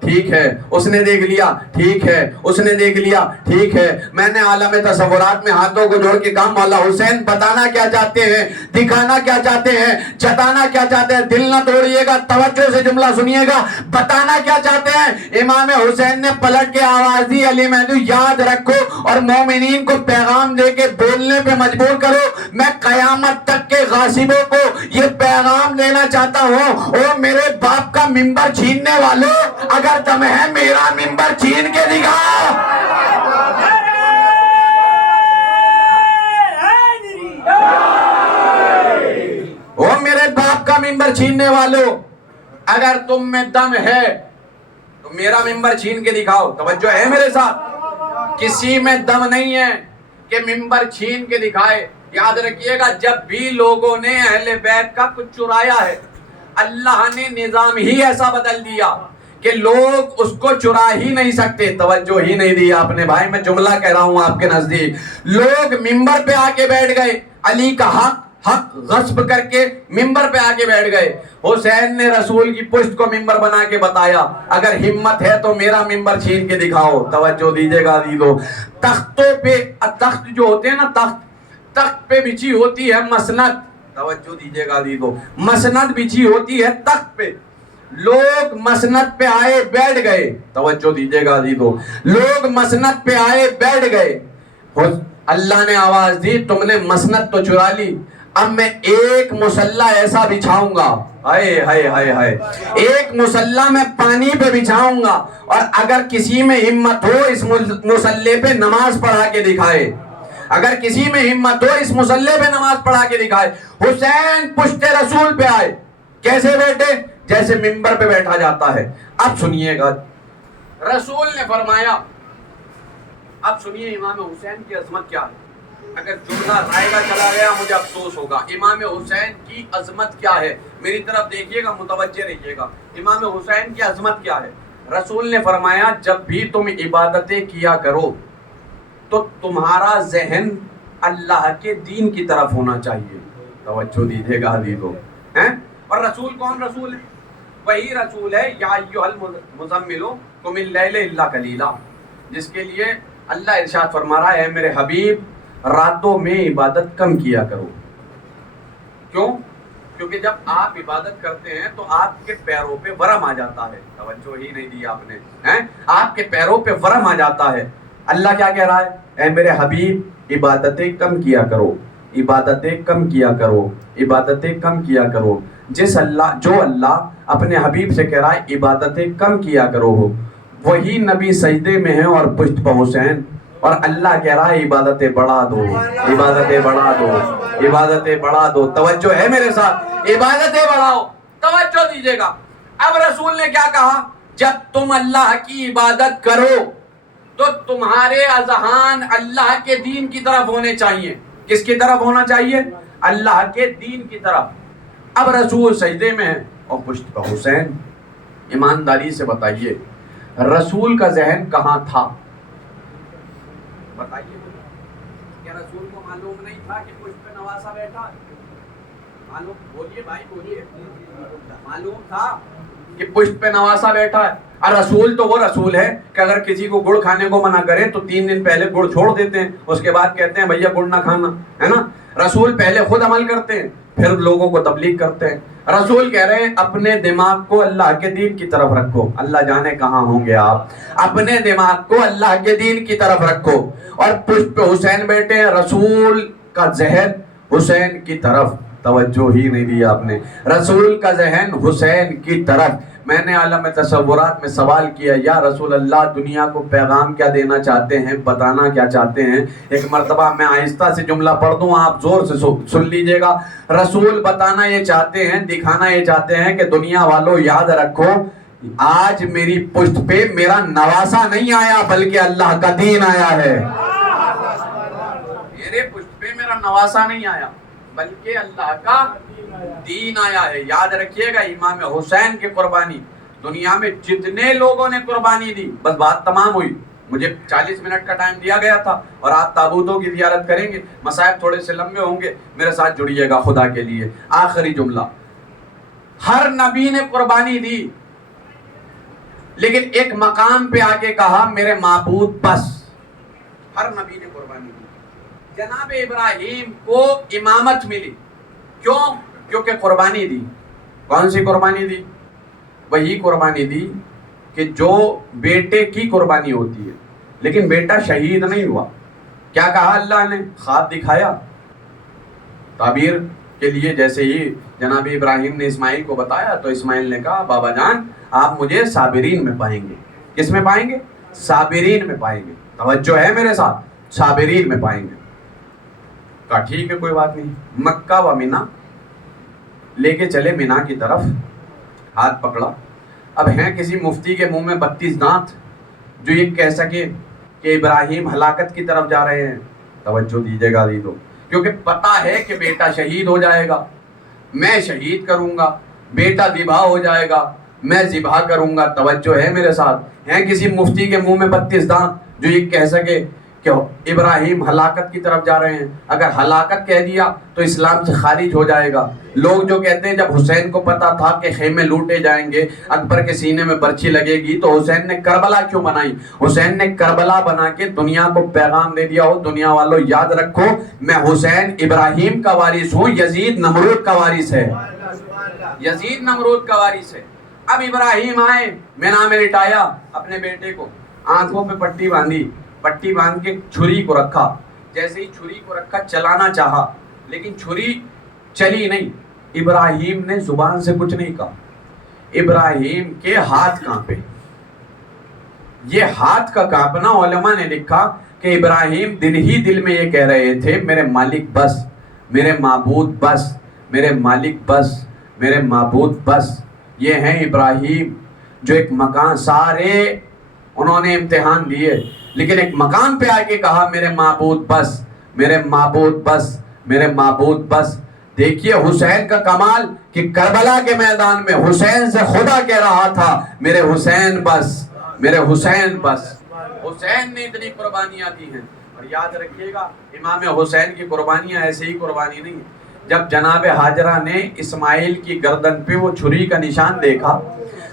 ٹھیک ہے، اس نے دیکھ لیا، ٹھیک ہے، اس نے دیکھ لیا، ٹھیک ہے۔ میں نے عالم تصورات میں ہاتھوں کو جوڑ کے کہا مولا حسین بتانا کیا چاہتے ہیں، دکھانا کیا چاہتے ہیں، جتانا کیا چاہتے ہیں؟ دل نہ توڑیے گا، توجہ سے جملہ سنیے گا، بتانا کیا چاہتے ہیں؟ امام حسین نے پلٹ کے آواز دی، علی مہدو یاد رکھو اور مومنین کو پیغام دے کے بولنے پہ مجبور کرو، میں قیامت تک کے غاصبوں کو یہ پیغام دینا چاہتا ہوں، او میرے باپ کا منبر چھیننے والوں، اگر تم ہے میرا منبر چھین کے دکھاؤ۔ او میرے باپ کا منبر چھیننے والوں، اگر تم میں دم ہے تو میرا منبر چھین کے دکھاؤ۔ توجہ ہے میرے ساتھ؟ کسی میں دم نہیں ہے کہ منبر چھین کے دکھائے۔ یاد رکھیے گا، جب بھی لوگوں نے اہل بیت کا کچھ چرایا ہے، اللہ نے نظام ہی ایسا بدل دیا کہ لوگ اس کو چرا ہی نہیں سکتے۔ توجہ ہی نہیں دی آپ نے بھائی، میں جملہ کہہ رہا ہوں آپ کے نزدیک۔ لوگ منبر پہ آ کے بیٹھ گئے، علی کا حق غصب کر کے منبر پہ آ کے بیٹھ گئے۔ حسین نے رسول کی پشت کو منبر بنا کے بتایا، اگر ہمت ہے تو میرا منبر چھین کے دکھاؤ۔ توجہ دیجیے گا عزیزو، تختوں پہ، تخت جو ہوتے ہیں نا، تخت پہ بچھی ہوتی ہے مسند۔ توجہ دیجیے گا عزیزو، مسند بچھی ہوتی ہے تخت پہ، لوگ مسند پہ آئے بیٹھ گئے۔ توجہ دیجیے گا عزیزو، لوگ مسند پہ آئے بیٹھ گئے۔ اللہ نے آواز دی، تم نے مسند تو چرا لی، اب میں ایک مسلح ایسا بچھاؤں گا، ہائے ہائے ہائے ہائے، ایک مسلح میں پانی پہ بچھاؤں گا، اور اگر کسی میں ہمت ہو اس مسلح پہ نماز پڑھا کے دکھائے، اگر کسی میں ہمت ہو اس مسلح پہ نماز پڑھا کے دکھائے۔ حسین پشت رسول پہ آئے، کیسے بیٹھے؟ جیسے منبر پہ بیٹھا جاتا ہے۔ اب سنیے گا، رسول نے فرمایا، اب سنیے امام حسین کی عظمت کیا ہے۔ اگر جملہ رائے گا چلا گیا مجھے افسوس ہوگا۔ امام حسین کی عظمت کیا ہے، میری طرف دیکھیے گا، متوجہ رہیے گا۔ امام حسین کی عظمت کیا ہے؟ رسول نے فرمایا، جب بھی تم عبادتیں کیا کرو تو تمہارا ذہن اللہ کے دین کی طرف ہونا چاہیے۔ توجہ دیجیے گا حبیبو، اور رسول کون رسول ہے؟ وہی رسول ہے، یا ایھا المزمل قم اللیل الا قلیلا، جس کے لیے اللہ ارشاد فرما رہا ہے، اے میرے حبیب راتوں میں عبادت کم کیا کرو۔ کیوں؟ کیونکہ جب آپ عبادت کرتے ہیں تو آپ کے پیروں پہ ورم آ جاتا ہے۔ توجہ ہی نہیں دی آپ نے، آپ کے پیروں پہ ورم آ جاتا ہے۔ اللہ کیا کہہ رہا ہے؟ اے میرے حبیب عبادتیں کم کیا کرو، عبادتیں کم کیا کرو، عبادتیں کم کیا کرو۔ جو اللہ اپنے حبیب سے کہہ رہا ہے عبادتیں کم کیا کرو ہو، وہی نبی سجدے میں ہے اور پشت پہ حسین، اور اللہ کہہ رہا ہے عبادتیں بڑھا دو، عبادتیں بڑھا دو، عبادتیں بڑھا دو۔ توجہ ہے میرے ساتھ؟ عبادتیں بڑھاؤ، توجہ دیجیے گا۔ اب رسول نے کیا کہا؟ جب تم اللہ کی عبادت کرو تو تمہارے اذہان اللہ کے دین کی طرف ہونے چاہیے۔ کس کی طرف ہونا چاہیے؟ اللہ کے دین کی طرف۔ اب رسول سجدے میں ہے اور پشت پہ حسین۔ ایمانداری سے بتائیے رسول کا ذہن کہاں تھا؟ بتائیے، کیا رسول کو معلوم نہیں تھا کہ پشت پہ نواسا بیٹھا ہے؟ معلوم، بولیے بھائی بولیے، معلوم تھا کہ پشت پہ نواسا بیٹھا ہے؟ اور رسول تو وہ رسول ہے کہ اگر کسی کو گڑ کھانے کو منع کرے تو 3 دن پہلے گڑ چھوڑ دیتے ہیں، اس کے بعد کہتے ہیں بھیا گڑ نہ کھانا، ہے نا؟ رسول پہلے خود عمل کرتے ہیں پھر لوگوں کو تبلیغ کرتے ہیں۔ رسول کہہ رہے ہیں اپنے دماغ کو اللہ کے دین کی طرف رکھو۔ اللہ جانے کہاں ہوں گے آپ، اپنے دماغ کو اللہ کے دین کی طرف رکھو۔ اور پشت پہ حسین بیٹھے ہیں، رسول کا ذہن حسین کی طرف۔ توجہ ہی نہیں دی آپ نے، رسول کا ذہن حسین کی طرف۔ میں نے عالم تصورات میں سوال کیا، یا رسول اللہ دنیا کو پیغام کیا دینا چاہتے ہیں، بتانا کیا چاہتے ہیں؟ ایک مرتبہ میں آہستہ سے جملہ پڑھ دوں، آپ زور سے سن لیجئے گا۔ رسول بتانا یہ چاہتے ہیں، دکھانا یہ چاہتے ہیں کہ دنیا والوں یاد رکھو، آج میری پشت پہ میرا نواسا نہیں آیا بلکہ اللہ کا دین آیا ہے۔ میرے پشت پہ میرا نواسا نہیں آیا بلکہ اللہ کا دین آیا ہے۔ یاد رکھیے گا، امام حسین کی قربانی، دنیا میں جتنے لوگوں نے قربانی دی، بس بات تمام ہوئی۔ مجھے 40 منٹ کا ٹائم دیا گیا تھا اور آپ تابوتوں کی زیارت کریں گے، مسائب تھوڑے سے لمبے ہوں گے، میرے ساتھ جڑیے گا خدا کے لیے۔ آخری جملہ، ہر نبی نے قربانی دی لیکن ایک مقام پہ آگے کہا میرے معبود بس. ہر نبی نے قربانی دی. جناب ابراہیم کو امامت ملی. کیوں؟ کیونکہ قربانی دی. کون سی قربانی دی؟ وہی قربانی دی کہ جو بیٹے کی قربانی ہوتی ہے. لیکن بیٹا شہید نہیں ہوا. کیا کہا اللہ نے؟ خواب دکھایا تعبیر کے لیے. جیسے ہی جناب ابراہیم نے اسماعیل کو بتایا تو اسماعیل نے کہا بابا جان آپ مجھے صابرین میں پائیں گے. کس میں پائیں گے؟ صابرین میں پائیں گے. توجہ ہے میرے ساتھ؟ صابرین میں پائیں گے. کہا ٹھیک ہے کوئی بات نہیں. مکہ و مینا لے کے چلے مینا کی طرف. ہاتھ پکڑا. اب ہیں کسی مفتی کے منہ میں 32 دانت جو یہ کہہ سکے کہ ابراہیم ہلاکت کی طرف جا رہے ہیں. توجہ دیجیے گا تو کیونکہ پتا ہے کہ بیٹا شہید ہو جائے گا, میں شہید کروں گا, بیٹا ذبح ہو جائے گا, میں ذبح کروں گا. توجہ ہے میرے ساتھ؟ ہیں کسی مفتی کے منہ میں 32 دانت جو یہ کہہ سکے کہ ابراہیم ہلاکت کی طرف جا رہے ہیں؟ اگر ہلاکت کہہ دیا تو اسلام سے خارج ہو جائے گا. لوگ جو کہتے ہیں جب حسین کو پتا تھا کہ خیمے لوٹے جائیں گے, اکبر کے سینے میں برچھی لگے گی, تو حسین نے کربلا کیوں بنائی؟ حسین نے کربلا بنا کے دنیا کو پیغام دے دیا ہو دنیا والوں یاد رکھو میں حسین ابراہیم کا وارث ہوں, یزید نمرود کا وارث ہے. یزید نمرود کا وارث ہے. اب ابراہیم آئے, مینا میں لٹایا اپنے بیٹے کو, آنکھوں پہ پٹی باندھی, پٹی باندھ کے چھری کو رکھا. جیسے ہی چھری کو رکھا چلانا چاہا لیکن چھری چلی نہیں. ابراہیم نے زبان سے کچھ نہیں کہا. ابراہیم کے ہاتھ کانپے. یہ ہاتھ کا کانپنا علماء نے لکھا کہ ابراہیم دل ہی دل میں یہ کہہ رہے تھے میرے مالک بس, میرے معبود بس, میرے مالک بس, میرے معبود بس. یہ ہیں ابراہیم جو ایک مکان, سارے انہوں نے امتحان دیے لیکن ایک مقام پہ آ کے کہا میرے معبود بس, میرے معبود بس, میرے معبود بس. دیکھیے حسین کا کمال کہ کربلا کے میدان میں حسین سے خدا کہہ رہا تھا میرے حسین بس, میرے حسین بس. حسین نے اتنی قربانیاں دی ہیں. اور یاد رکھیے گا امام حسین کی قربانیاں ایسے ہی قربانی نہیں. جب جناب ہاجرہ نے اسماعیل کی گردن پہ وہ چھری کا نشان دیکھا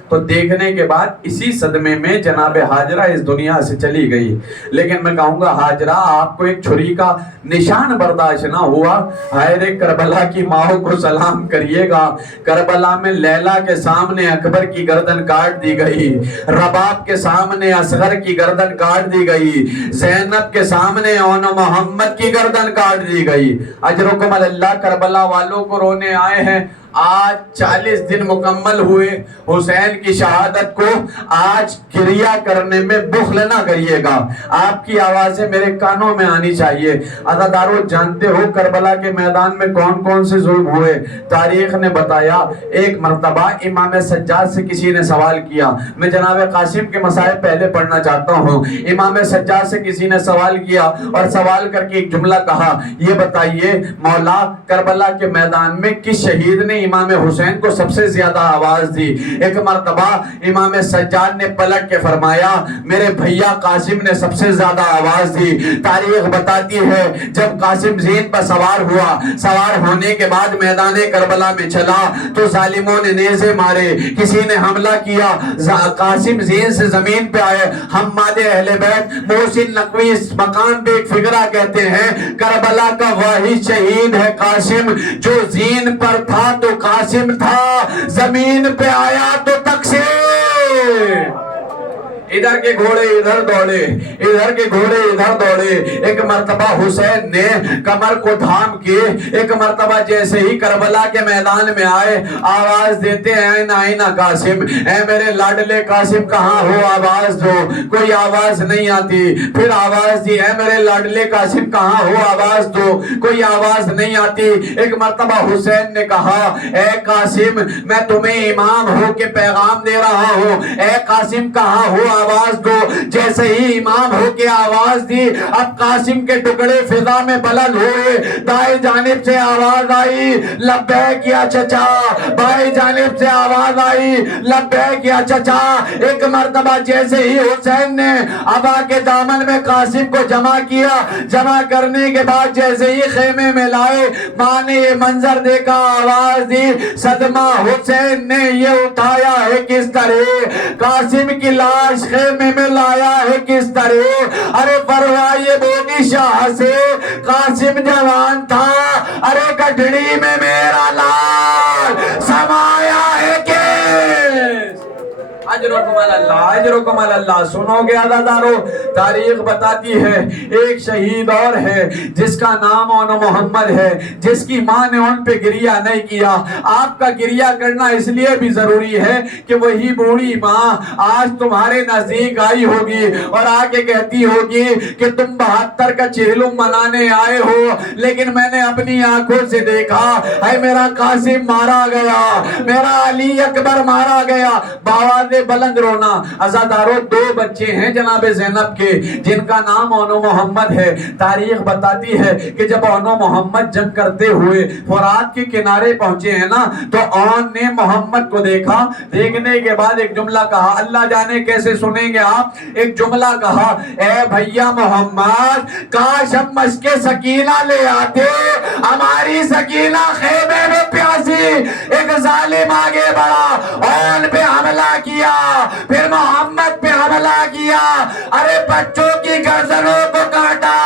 تو دیکھنے کے بعد اسی صدمے میں جناب ہاجرہ اس دنیا سے چلی گئی. لیکن میں کہوں گا ہاجرہ آپ کو ایک چھری کا نشان برداشت نہ ہوا, ہائے کربلا کی ماں کو سلام کریے گا. کربلا میں لیلا کے سامنے اکبر کی گردن کاٹ دی گئی, رباب کے سامنے اصغر کی گردن کاٹ دی گئی, زینب کے سامنے اون محمد کی گردن کاٹ دی گئی. اجرکم اللہ. کربلا والوں کو رونے آئے ہیں. آج 40 دن مکمل ہوئے حسین کی شہادت کو. آج گریہ کرنے میں بخل نہ کریے گا. آپ کی آوازیں میرے کانوں میں آنی چاہیے. عزادارو جانتے ہو کربلا کے میدان میں کون کون سے ظلم ہوئے؟ تاریخ نے بتایا. ایک مرتبہ امام سجاد سے کسی نے سوال کیا. میں جناب قاسم کے مسائل پہلے پڑھنا چاہتا ہوں. امام سجاد سے کسی نے سوال کیا اور سوال کر کے ایک جملہ کہا, یہ بتائیے مولا کربلا کے میدان میں کس شہید نے امام حسین کو سب سے زیادہ آواز دی؟ ایک مرتبہ امام سجاد نے پلٹ کے فرمایا میرے بھیا قاسم نے سب سے زیادہ آواز دی. تاریخ بتاتی ہے جب قاسم زین پر سوار ہوا, سوار ہونے کے بعد میدان کربلا میں چلا تو ظالموں نے نیزے مارے, کسی نے حملہ کیا. قاسم زین سے زمین پہ آئے. حماد اہل بیت محسن نقوی اس مقام پہ ایک فقرہ کہتے ہیں کربلا کا واحد شہید ہے قاسم, جو زین پر تھا تو قاسم تھا, زمین پہ آیا تو تقسیم. ادھر کے گھوڑے ادھر دوڑے, ادھر کے گھوڑے ادھر دوڑے. ایک مرتبہ حسین نے کمر کو تھام کے ایک مرتبہ جیسے ہی کربلا کے میدان میں آئے آواز دیتے ہیں آئین قاسم, اے میرے لاڈلے قاسم کہاں ہو آواز دو. کوئی آواز نہیں آتی. پھر آواز دی اے میرے لاڈلے قاسم کہاں ہو آواز دو. کوئی آواز نہیں آتی. ایک مرتبہ حسین نے کہا اے قاسم میں تمہیں امام ہو کے پیغام دے رہا ہوں, اے قاسم کہاں ہو آواز دو. جیسے ہی امام ہو کے آواز دی, اب قاسم کے ٹکڑے فضا میں بلند ہوئے. دائیں جانب سے آواز آئی لبیک یا چچا, بائیں جانب سے آواز آئی لبیک یا چچا. ایک مرتبہ جیسے ہی حسین نے ابا کے دامن میں قاسم کو جمع کیا, جمع کرنے کے بعد جیسے ہی خیمے میں لائے, ماں نے یہ منظر دیکھا, آواز دی صدمہ حسین نے یہ اٹھایا ہے کس طرح, قاسم کی لاش خیمے میں لایا ہے کس طرح. ارے فرمائیے بولی شاہ سے قاسم جوان تھا, ارے گڈھڑی میں میرا لال سمایا ہے کس. اجرکم اللہ, اجرکم اللہ. سنو گے عزادارو, تاریخ بتاتی ہے ایک شہید اور ہے جس کا نام اونو محمد ہے, جس کی ماں نے ان پہ گریہ نہیں کیا. آپ کا گریہ کرنا اس لیے بھی ضروری ہے کہ وہی بوڑھی ماں آج تمہارے نزدیک آئی ہوگی اور آ کے کہتی ہوگی کہ تم 72 کا چہلم منانے آئے ہو, لیکن میں نے اپنی آنکھوں سے دیکھا ہے میرا قاسم مارا گیا, میرا علی اکبر مارا گیا. باواز بلند رونا. عزادارو, 2 بچے ہیں جناب زینب کے جن کا نام اونو محمد ہے. تاریخ بتاتی ہے کہ جب اونو محمد جنگ کرتے ہوئے فرات کے کنارے پہنچے ہیں نا, تو اون نے محمد کو دیکھا. دیکھنے کے بعد ایک جملہ کہا, اللہ جانے کیسے سنیں گے آپ, ایک جملہ کہا, اے بھیا محمد کاش ہم مشک سکینہ لے آتے, ہماری سکینہ خیمے میں پیاسی. ایک ظالم آگے بڑھا, اون پہ حملہ کیا, پھر محمد پہ حملہ کیا, ارے بچوں کی گردنوں کو کاٹا.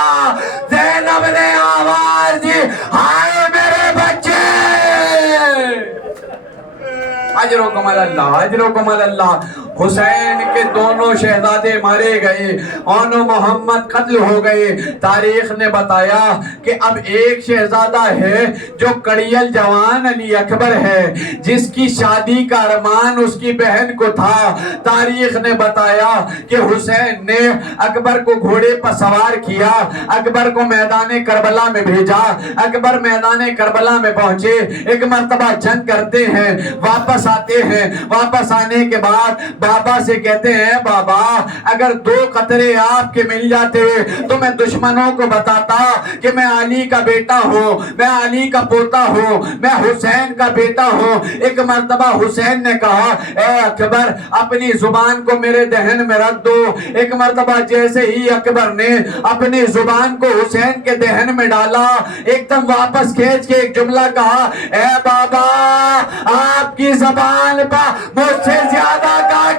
زینب نے آواز دی ہائے میرے بچے. اجرکم اللہ, اجرکم اللہ. حسین کے دونوں شہزادے مارے گئے, اونو محمد قتل ہو گئے. تاریخ نے بتایا کہ اب ایک شہزادہ ہے جو کڑیل جوان علی اکبر ہے, جس کی شادی کا ارمان اس کی بہن کو تھا. تاریخ نے بتایا کہ حسین نے اکبر کو گھوڑے پر سوار کیا, اکبر کو میدان کربلا میں بھیجا. اکبر میدان کربلا میں پہنچے, ایک مرتبہ جنگ کرتے ہیں, واپس آتے ہیں. واپس آنے کے بعد بابا سے کہتے ہیں, بابا اگر 2 قطرے آپ کے مل جاتے تو میں دشمنوں کو بتاتا کہ میں علی کا بیٹا ہوں, میں علی کا پوتا ہوں, میں حسین کا بیٹا ہوں. ایک مرتبہ حسین نے کہا, اے اکبر اپنی زبان کو میرے دہن میں رکھ دو. ایک مرتبہ جیسے ہی اکبر نے اپنی زبان کو حسین کے دہن میں ڈالا, ایک دم واپس کھینچ کے ایک جملہ کہا, اے بابا آپ کی زبان پر مجھ سے زیادہ کاٹے.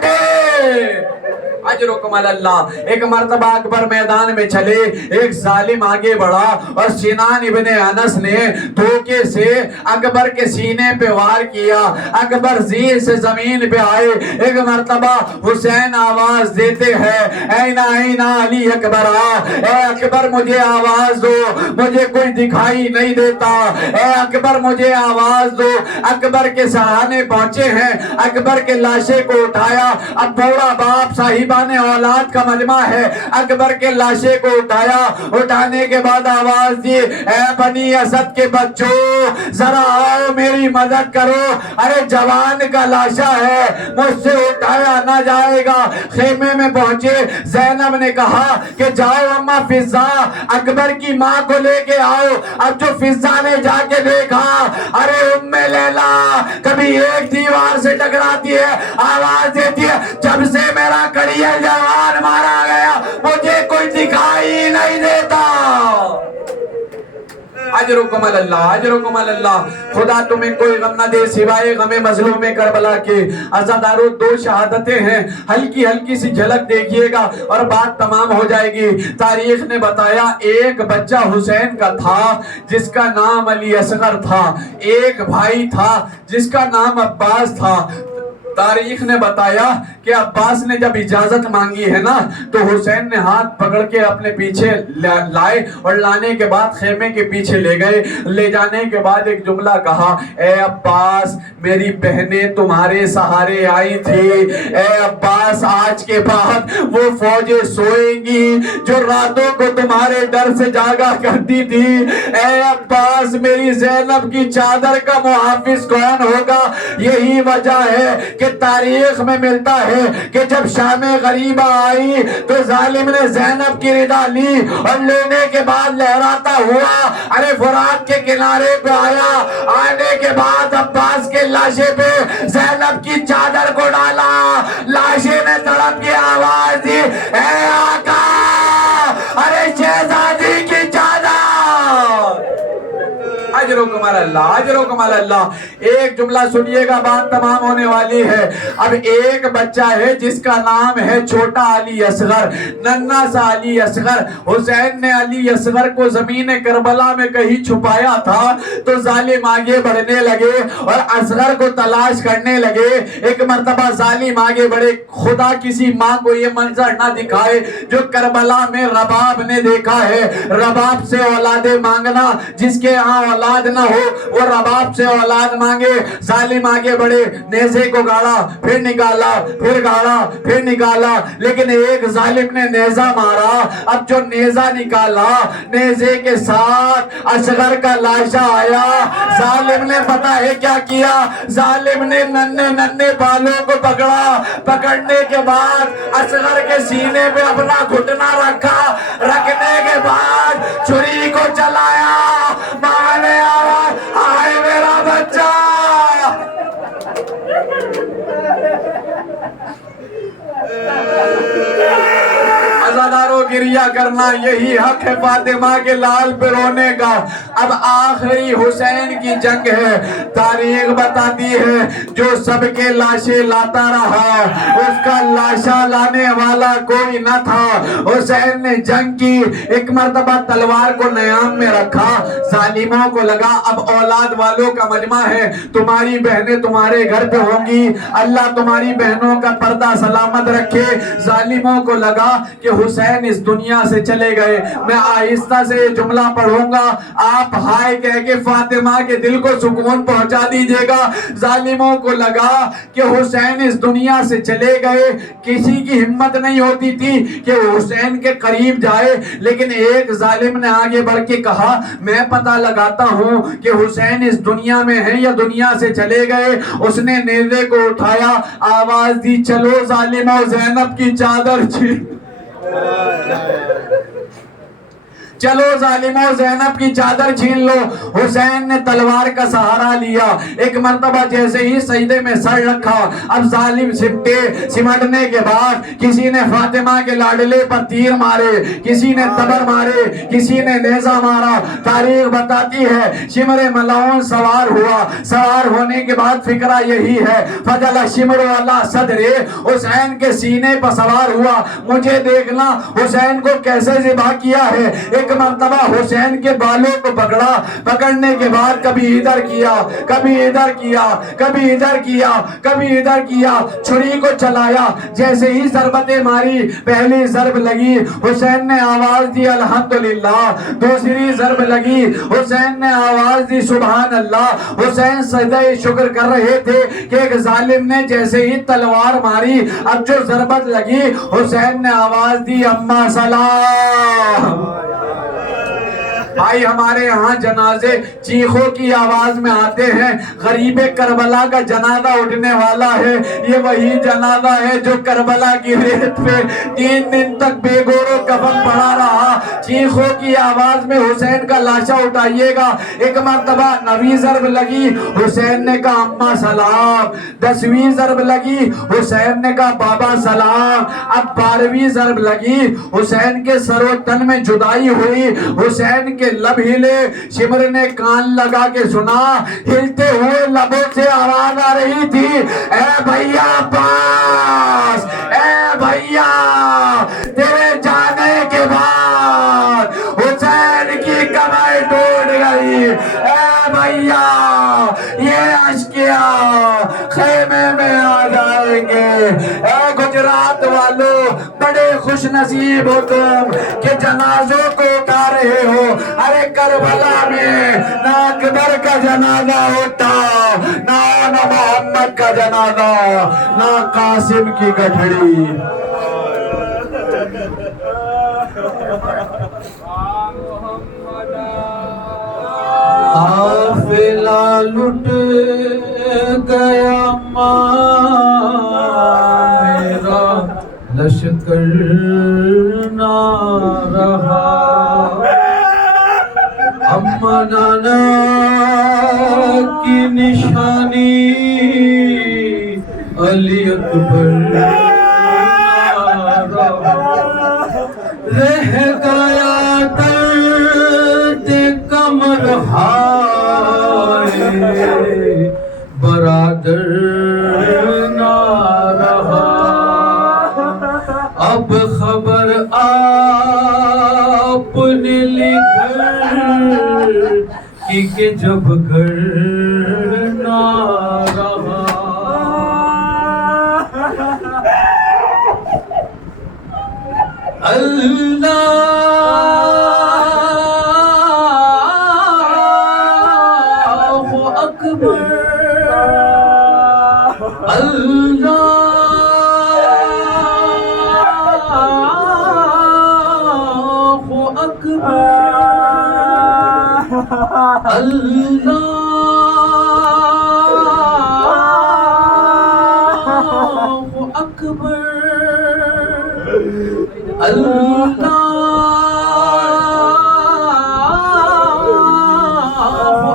اجرکم اللہ. ایک مرتبہ اکبر میدان میں چلے, ایک ظالم آگے بڑھا اور سنان ابن انس نے دھوکے سے اکبر کے سینے پہ وار کیا. اکبر زیر سے زمین پہ آئے. ایک مرتبہ حسین آواز دیتے ہیں, اینا اینا علی اکبر, اے اکبر مجھے آواز دو, مجھے کوئی دکھائی نہیں دیتا, اے اکبر مجھے آواز دو. اکبر کے سرانے پہنچے ہیں, اکبر کے لاشے کو اٹھایا. اب بوڑھا باپ صاحبان اولاد کا مجمع ہے, اکبر کے لاشے کو اٹھایا. اٹھانے کے بعد آواز دی, اے بنی اسد کے بچوں ذرا آؤ میری مدد کرو, ارے جوان کا لاشا ہے, مجھ سے اٹھایا نہ جائے گا. خیمے میں پہنچے, زینب نے کہا کہ جاؤ اما فضا اکبر کی ماں کو لے کے آؤ. اب جو فضا نے جا کے دیکھا, ارے ام لیلا کبھی ایک دیوار سے ٹکراتی ہے, آواز دیتی ہے, جب سے میرا کڑیل جوان مارا گیا مجھے کوئی دکھائی نہیں دیتا. اجرکم اللہ, اجرکم اللہ. خدا تمہیں کوئی غم نہ دے سوائے غم مظلوم کربلا کے. عزادارو 2 شہادتیں ہیں, ہلکی ہلکی سی جھلک دیکھیے گا اور بات تمام ہو جائے گی. تاریخ نے بتایا ایک بچہ حسین کا تھا جس کا نام علی اصغر تھا, ایک بھائی تھا جس کا نام عباس تھا. تاریخ نے بتایا کہ عباس نے جب اجازت مانگی ہے نا تو حسین نے ہاتھ پکڑ کے اپنے پیچھے لائے اور لانے کے بعد خیمے کے پیچھے لے گئے. لے جانے کے بعد ایک جملہ کہا, اے عباس میری بہنیں تمہارے سہارے آئی تھی, اے عباس آج کے بعد وہ فوجیں سوئیں گی جو راتوں کو تمہارے ڈر سے جاگا کرتی تھی. اے عباس میری زینب کی چادر کا محافظ کون ہوگا؟ یہی وجہ ہے کہ تاریخ میں ملتا ہے کہ جب شام غریبہ آئی تو ظالم نے زینب کی رضا لی اور لینے کے بعد لہراتا ہوا ارے فرات کے کنارے پہ آیا. آنے کے بعد عباس کے لاشے پہ زینب کی چادر کو ڈالا. لاشے نے تڑپ کے آواز دی اے آقا ارے شہزادی کی چادر. اجرکم علی اللہ اجرکم علی اللہ. ایک جملہ سنیے گا بات تمام ہونے والی ہے. اب ایک بچہ ہے جس کا نام ہے چھوٹا علی اصغر, ننھا سا علی اصغر. حسین نے علی اصغر کو زمین کربلا میں کہیں چھپایا تھا تو ظالم آگے بڑھنے لگے اور اصغر کو تلاش کرنے لگے. ایک مرتبہ ظالم آگے بڑھے. خدا کسی ماں کو یہ منظر نہ دکھائے جو کربلا میں رباب نے دیکھا ہے. رباب سے اولادیں مانگنا, جس کے ہاں اولاد نہ ہو وہ رباب سے اولاد مانگے. ظالم آگے بڑھے, نیزے کو گاڑا, پھر نکالا, پھر گاڑا, پھر نکالا, لیکن ایک ظالم نے نیزہ مارا. اب جو نیزہ نکالا نیزے کے ساتھ اصغر کا لاشا آیا. ظالم نے پتا ہے کیا کیا, ظالم نے ننھے ننھے بالوں کو پکڑا. پکڑنے کے بعد اصغر کے سینے پہ اپنا گھٹنا رکھا. رکھنے کے بعد چھری کو چلایا. ماں نے آواز آئے میرا بچہ. عزاداروں گریہ کرنا یہی حق ہے فاطمہ کے لال پہ رونے کا. اب آخری حسین کی جنگ ہے. تاریخ بتاتی ہے جو سب کے لاشیں لاتا رہا اس کا لاشا لانے والا کوئی نہ تھا. حسین نے جنگ کی. ایک مرتبہ تلوار کو نیام میں رکھا. ظالموں کو لگا اب اولاد والوں کا مجمع ہے, تمہاری بہنیں تمہارے گھر پہ ہوں گی, اللہ تمہاری بہنوں کا پردہ سلامت رکھے. ظالموں کو لگا کہ حسین اس دنیا سے چلے گئے. میں آہستہ سے یہ جملہ پڑھوں گا, آپ ہائے کہہ کے فاطمہ کے دل کو سکون پہنچا دیجئے گا. ظالموں کو لگا کہ حسین اس دنیا سے چلے گئے. کسی کی ہمت نہیں ہوتی تھی کہ حسین کے قریب جائے, لیکن ایک ظالم نے آگے بڑھ کے کہا میں پتہ لگاتا ہوں کہ حسین اس دنیا میں ہیں یا دنیا سے چلے گئے. اس نے نیزے کو اٹھایا, آواز دی چلو ظالموں زینب کی چادر چھین. چلو ظالموں زینب کی چادر چھین لو. حسین نے تلوار کا سہارا لیا. ایک مرتبہ جیسے ہی سجدے میں سر رکھا, اب ظالم سمٹے. سمٹنے کے بعد کسی نے فاطمہ کے لاڈلے پر تیر مارے, کسی نے تبر مارے, کسی نے نیزہ مارا. تاریخ بتاتی ہے شمر ملعون سوار ہوا. سوار ہونے کے بعد فکرہ یہی ہے فضل شمر والا صدرے, حسین کے سینے پر سوار ہوا. مجھے دیکھنا حسین کو کیسے ذبح کیا ہے. ایک مرتبہ حسین کے بالوں کو پکڑا. پکڑنے کے بعد کبھی ادھر کیا, کبھی ادھر کیا, کبھی ادھر کیا, کبھی ادھر کیا. چھری کو چلایا. جیسے ہی ضربتیں ماری, پہلی ضرب لگی حسین نے آواز دی الحمدللہ. دوسری ضرب لگی حسین نے آواز دی سبحان اللہ. حسین سجدہ شکر کر رہے تھے کہ ایک ظالم نے جیسے ہی تلوار ماری. اب جو ضربت لگی حسین نے آواز دی اما سلام. بھائی ہمارے ہاں جنازے چیخوں کی آواز میں آتے ہیں. غریب کربلا کا جنازہ اٹھنے والا ہے. یہ وہی جنازہ ہے جو کربلا کی ریت پہ 3 دن تک بے گور و کفن پڑا رہا. چیخوں کی آواز میں حسین کا لاشا اٹھائیے گا. ایک مرتبہ 9ویں ضرب لگی, حسین نے کہا اماں سلام. 10ویں ضرب لگی, حسین نے کہا بابا سلام. اب 12ویں ضرب لگی, حسین کے سر و تن میں جدائی ہوئی. حسین کے لب ہلے. شمر نے کان لگا کے سنا, ہلتے ہوئے لبوں سے آواز آ رہی تھی اے بھیا پاس, اے بھیا تیرے جانے کے بعد حسین کی کمر ٹوٹ گئی. اے بھیا یہ اشکیاء خیمے میں آ جائیں گے. اے گجرات والوں بڑے خوش نصیب ہو تم کہ جنازوں کو اٹھا رہے ہو. ارے کربلا میں نہ اکبر کا جنازہ ہوتا, نہ محمد کا جنازہ, نہ قاسم کی گٹھڑی. محمد حافظ قافلہ لٹ گیا میرا لشکر نہ رہا اما نانا کی نشانی علی اکبر نہ رہا رہ گیا درد کمر ہائے برادر نہ رہا اب خبر آپ نے لکھ کہ جب گھر نہ رہا اللہ اکبر اللہ اکبر اللہ اکبر اللہ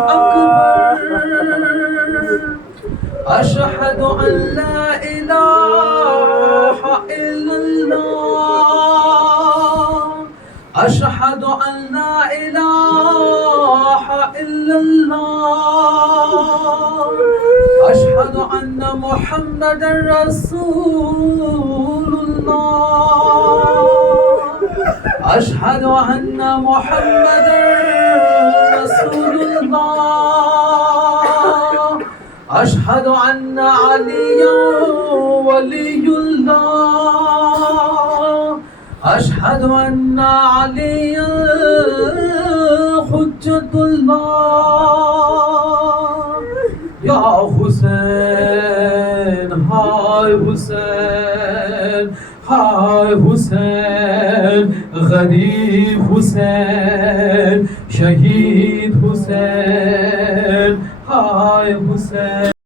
اکبر اشہد ان لا الہ الا اللہ اشہد ان لا الہ الا اللہ اشہد ان محمد رسول اللہ اشہد ان محمد رسول اللہ اشہد ان علی ولی اللہ اشہد ان علی حجت اللہ یا حسین ہائے حسین ہائے حسین غریب حسین شہید حسین ہائے حسین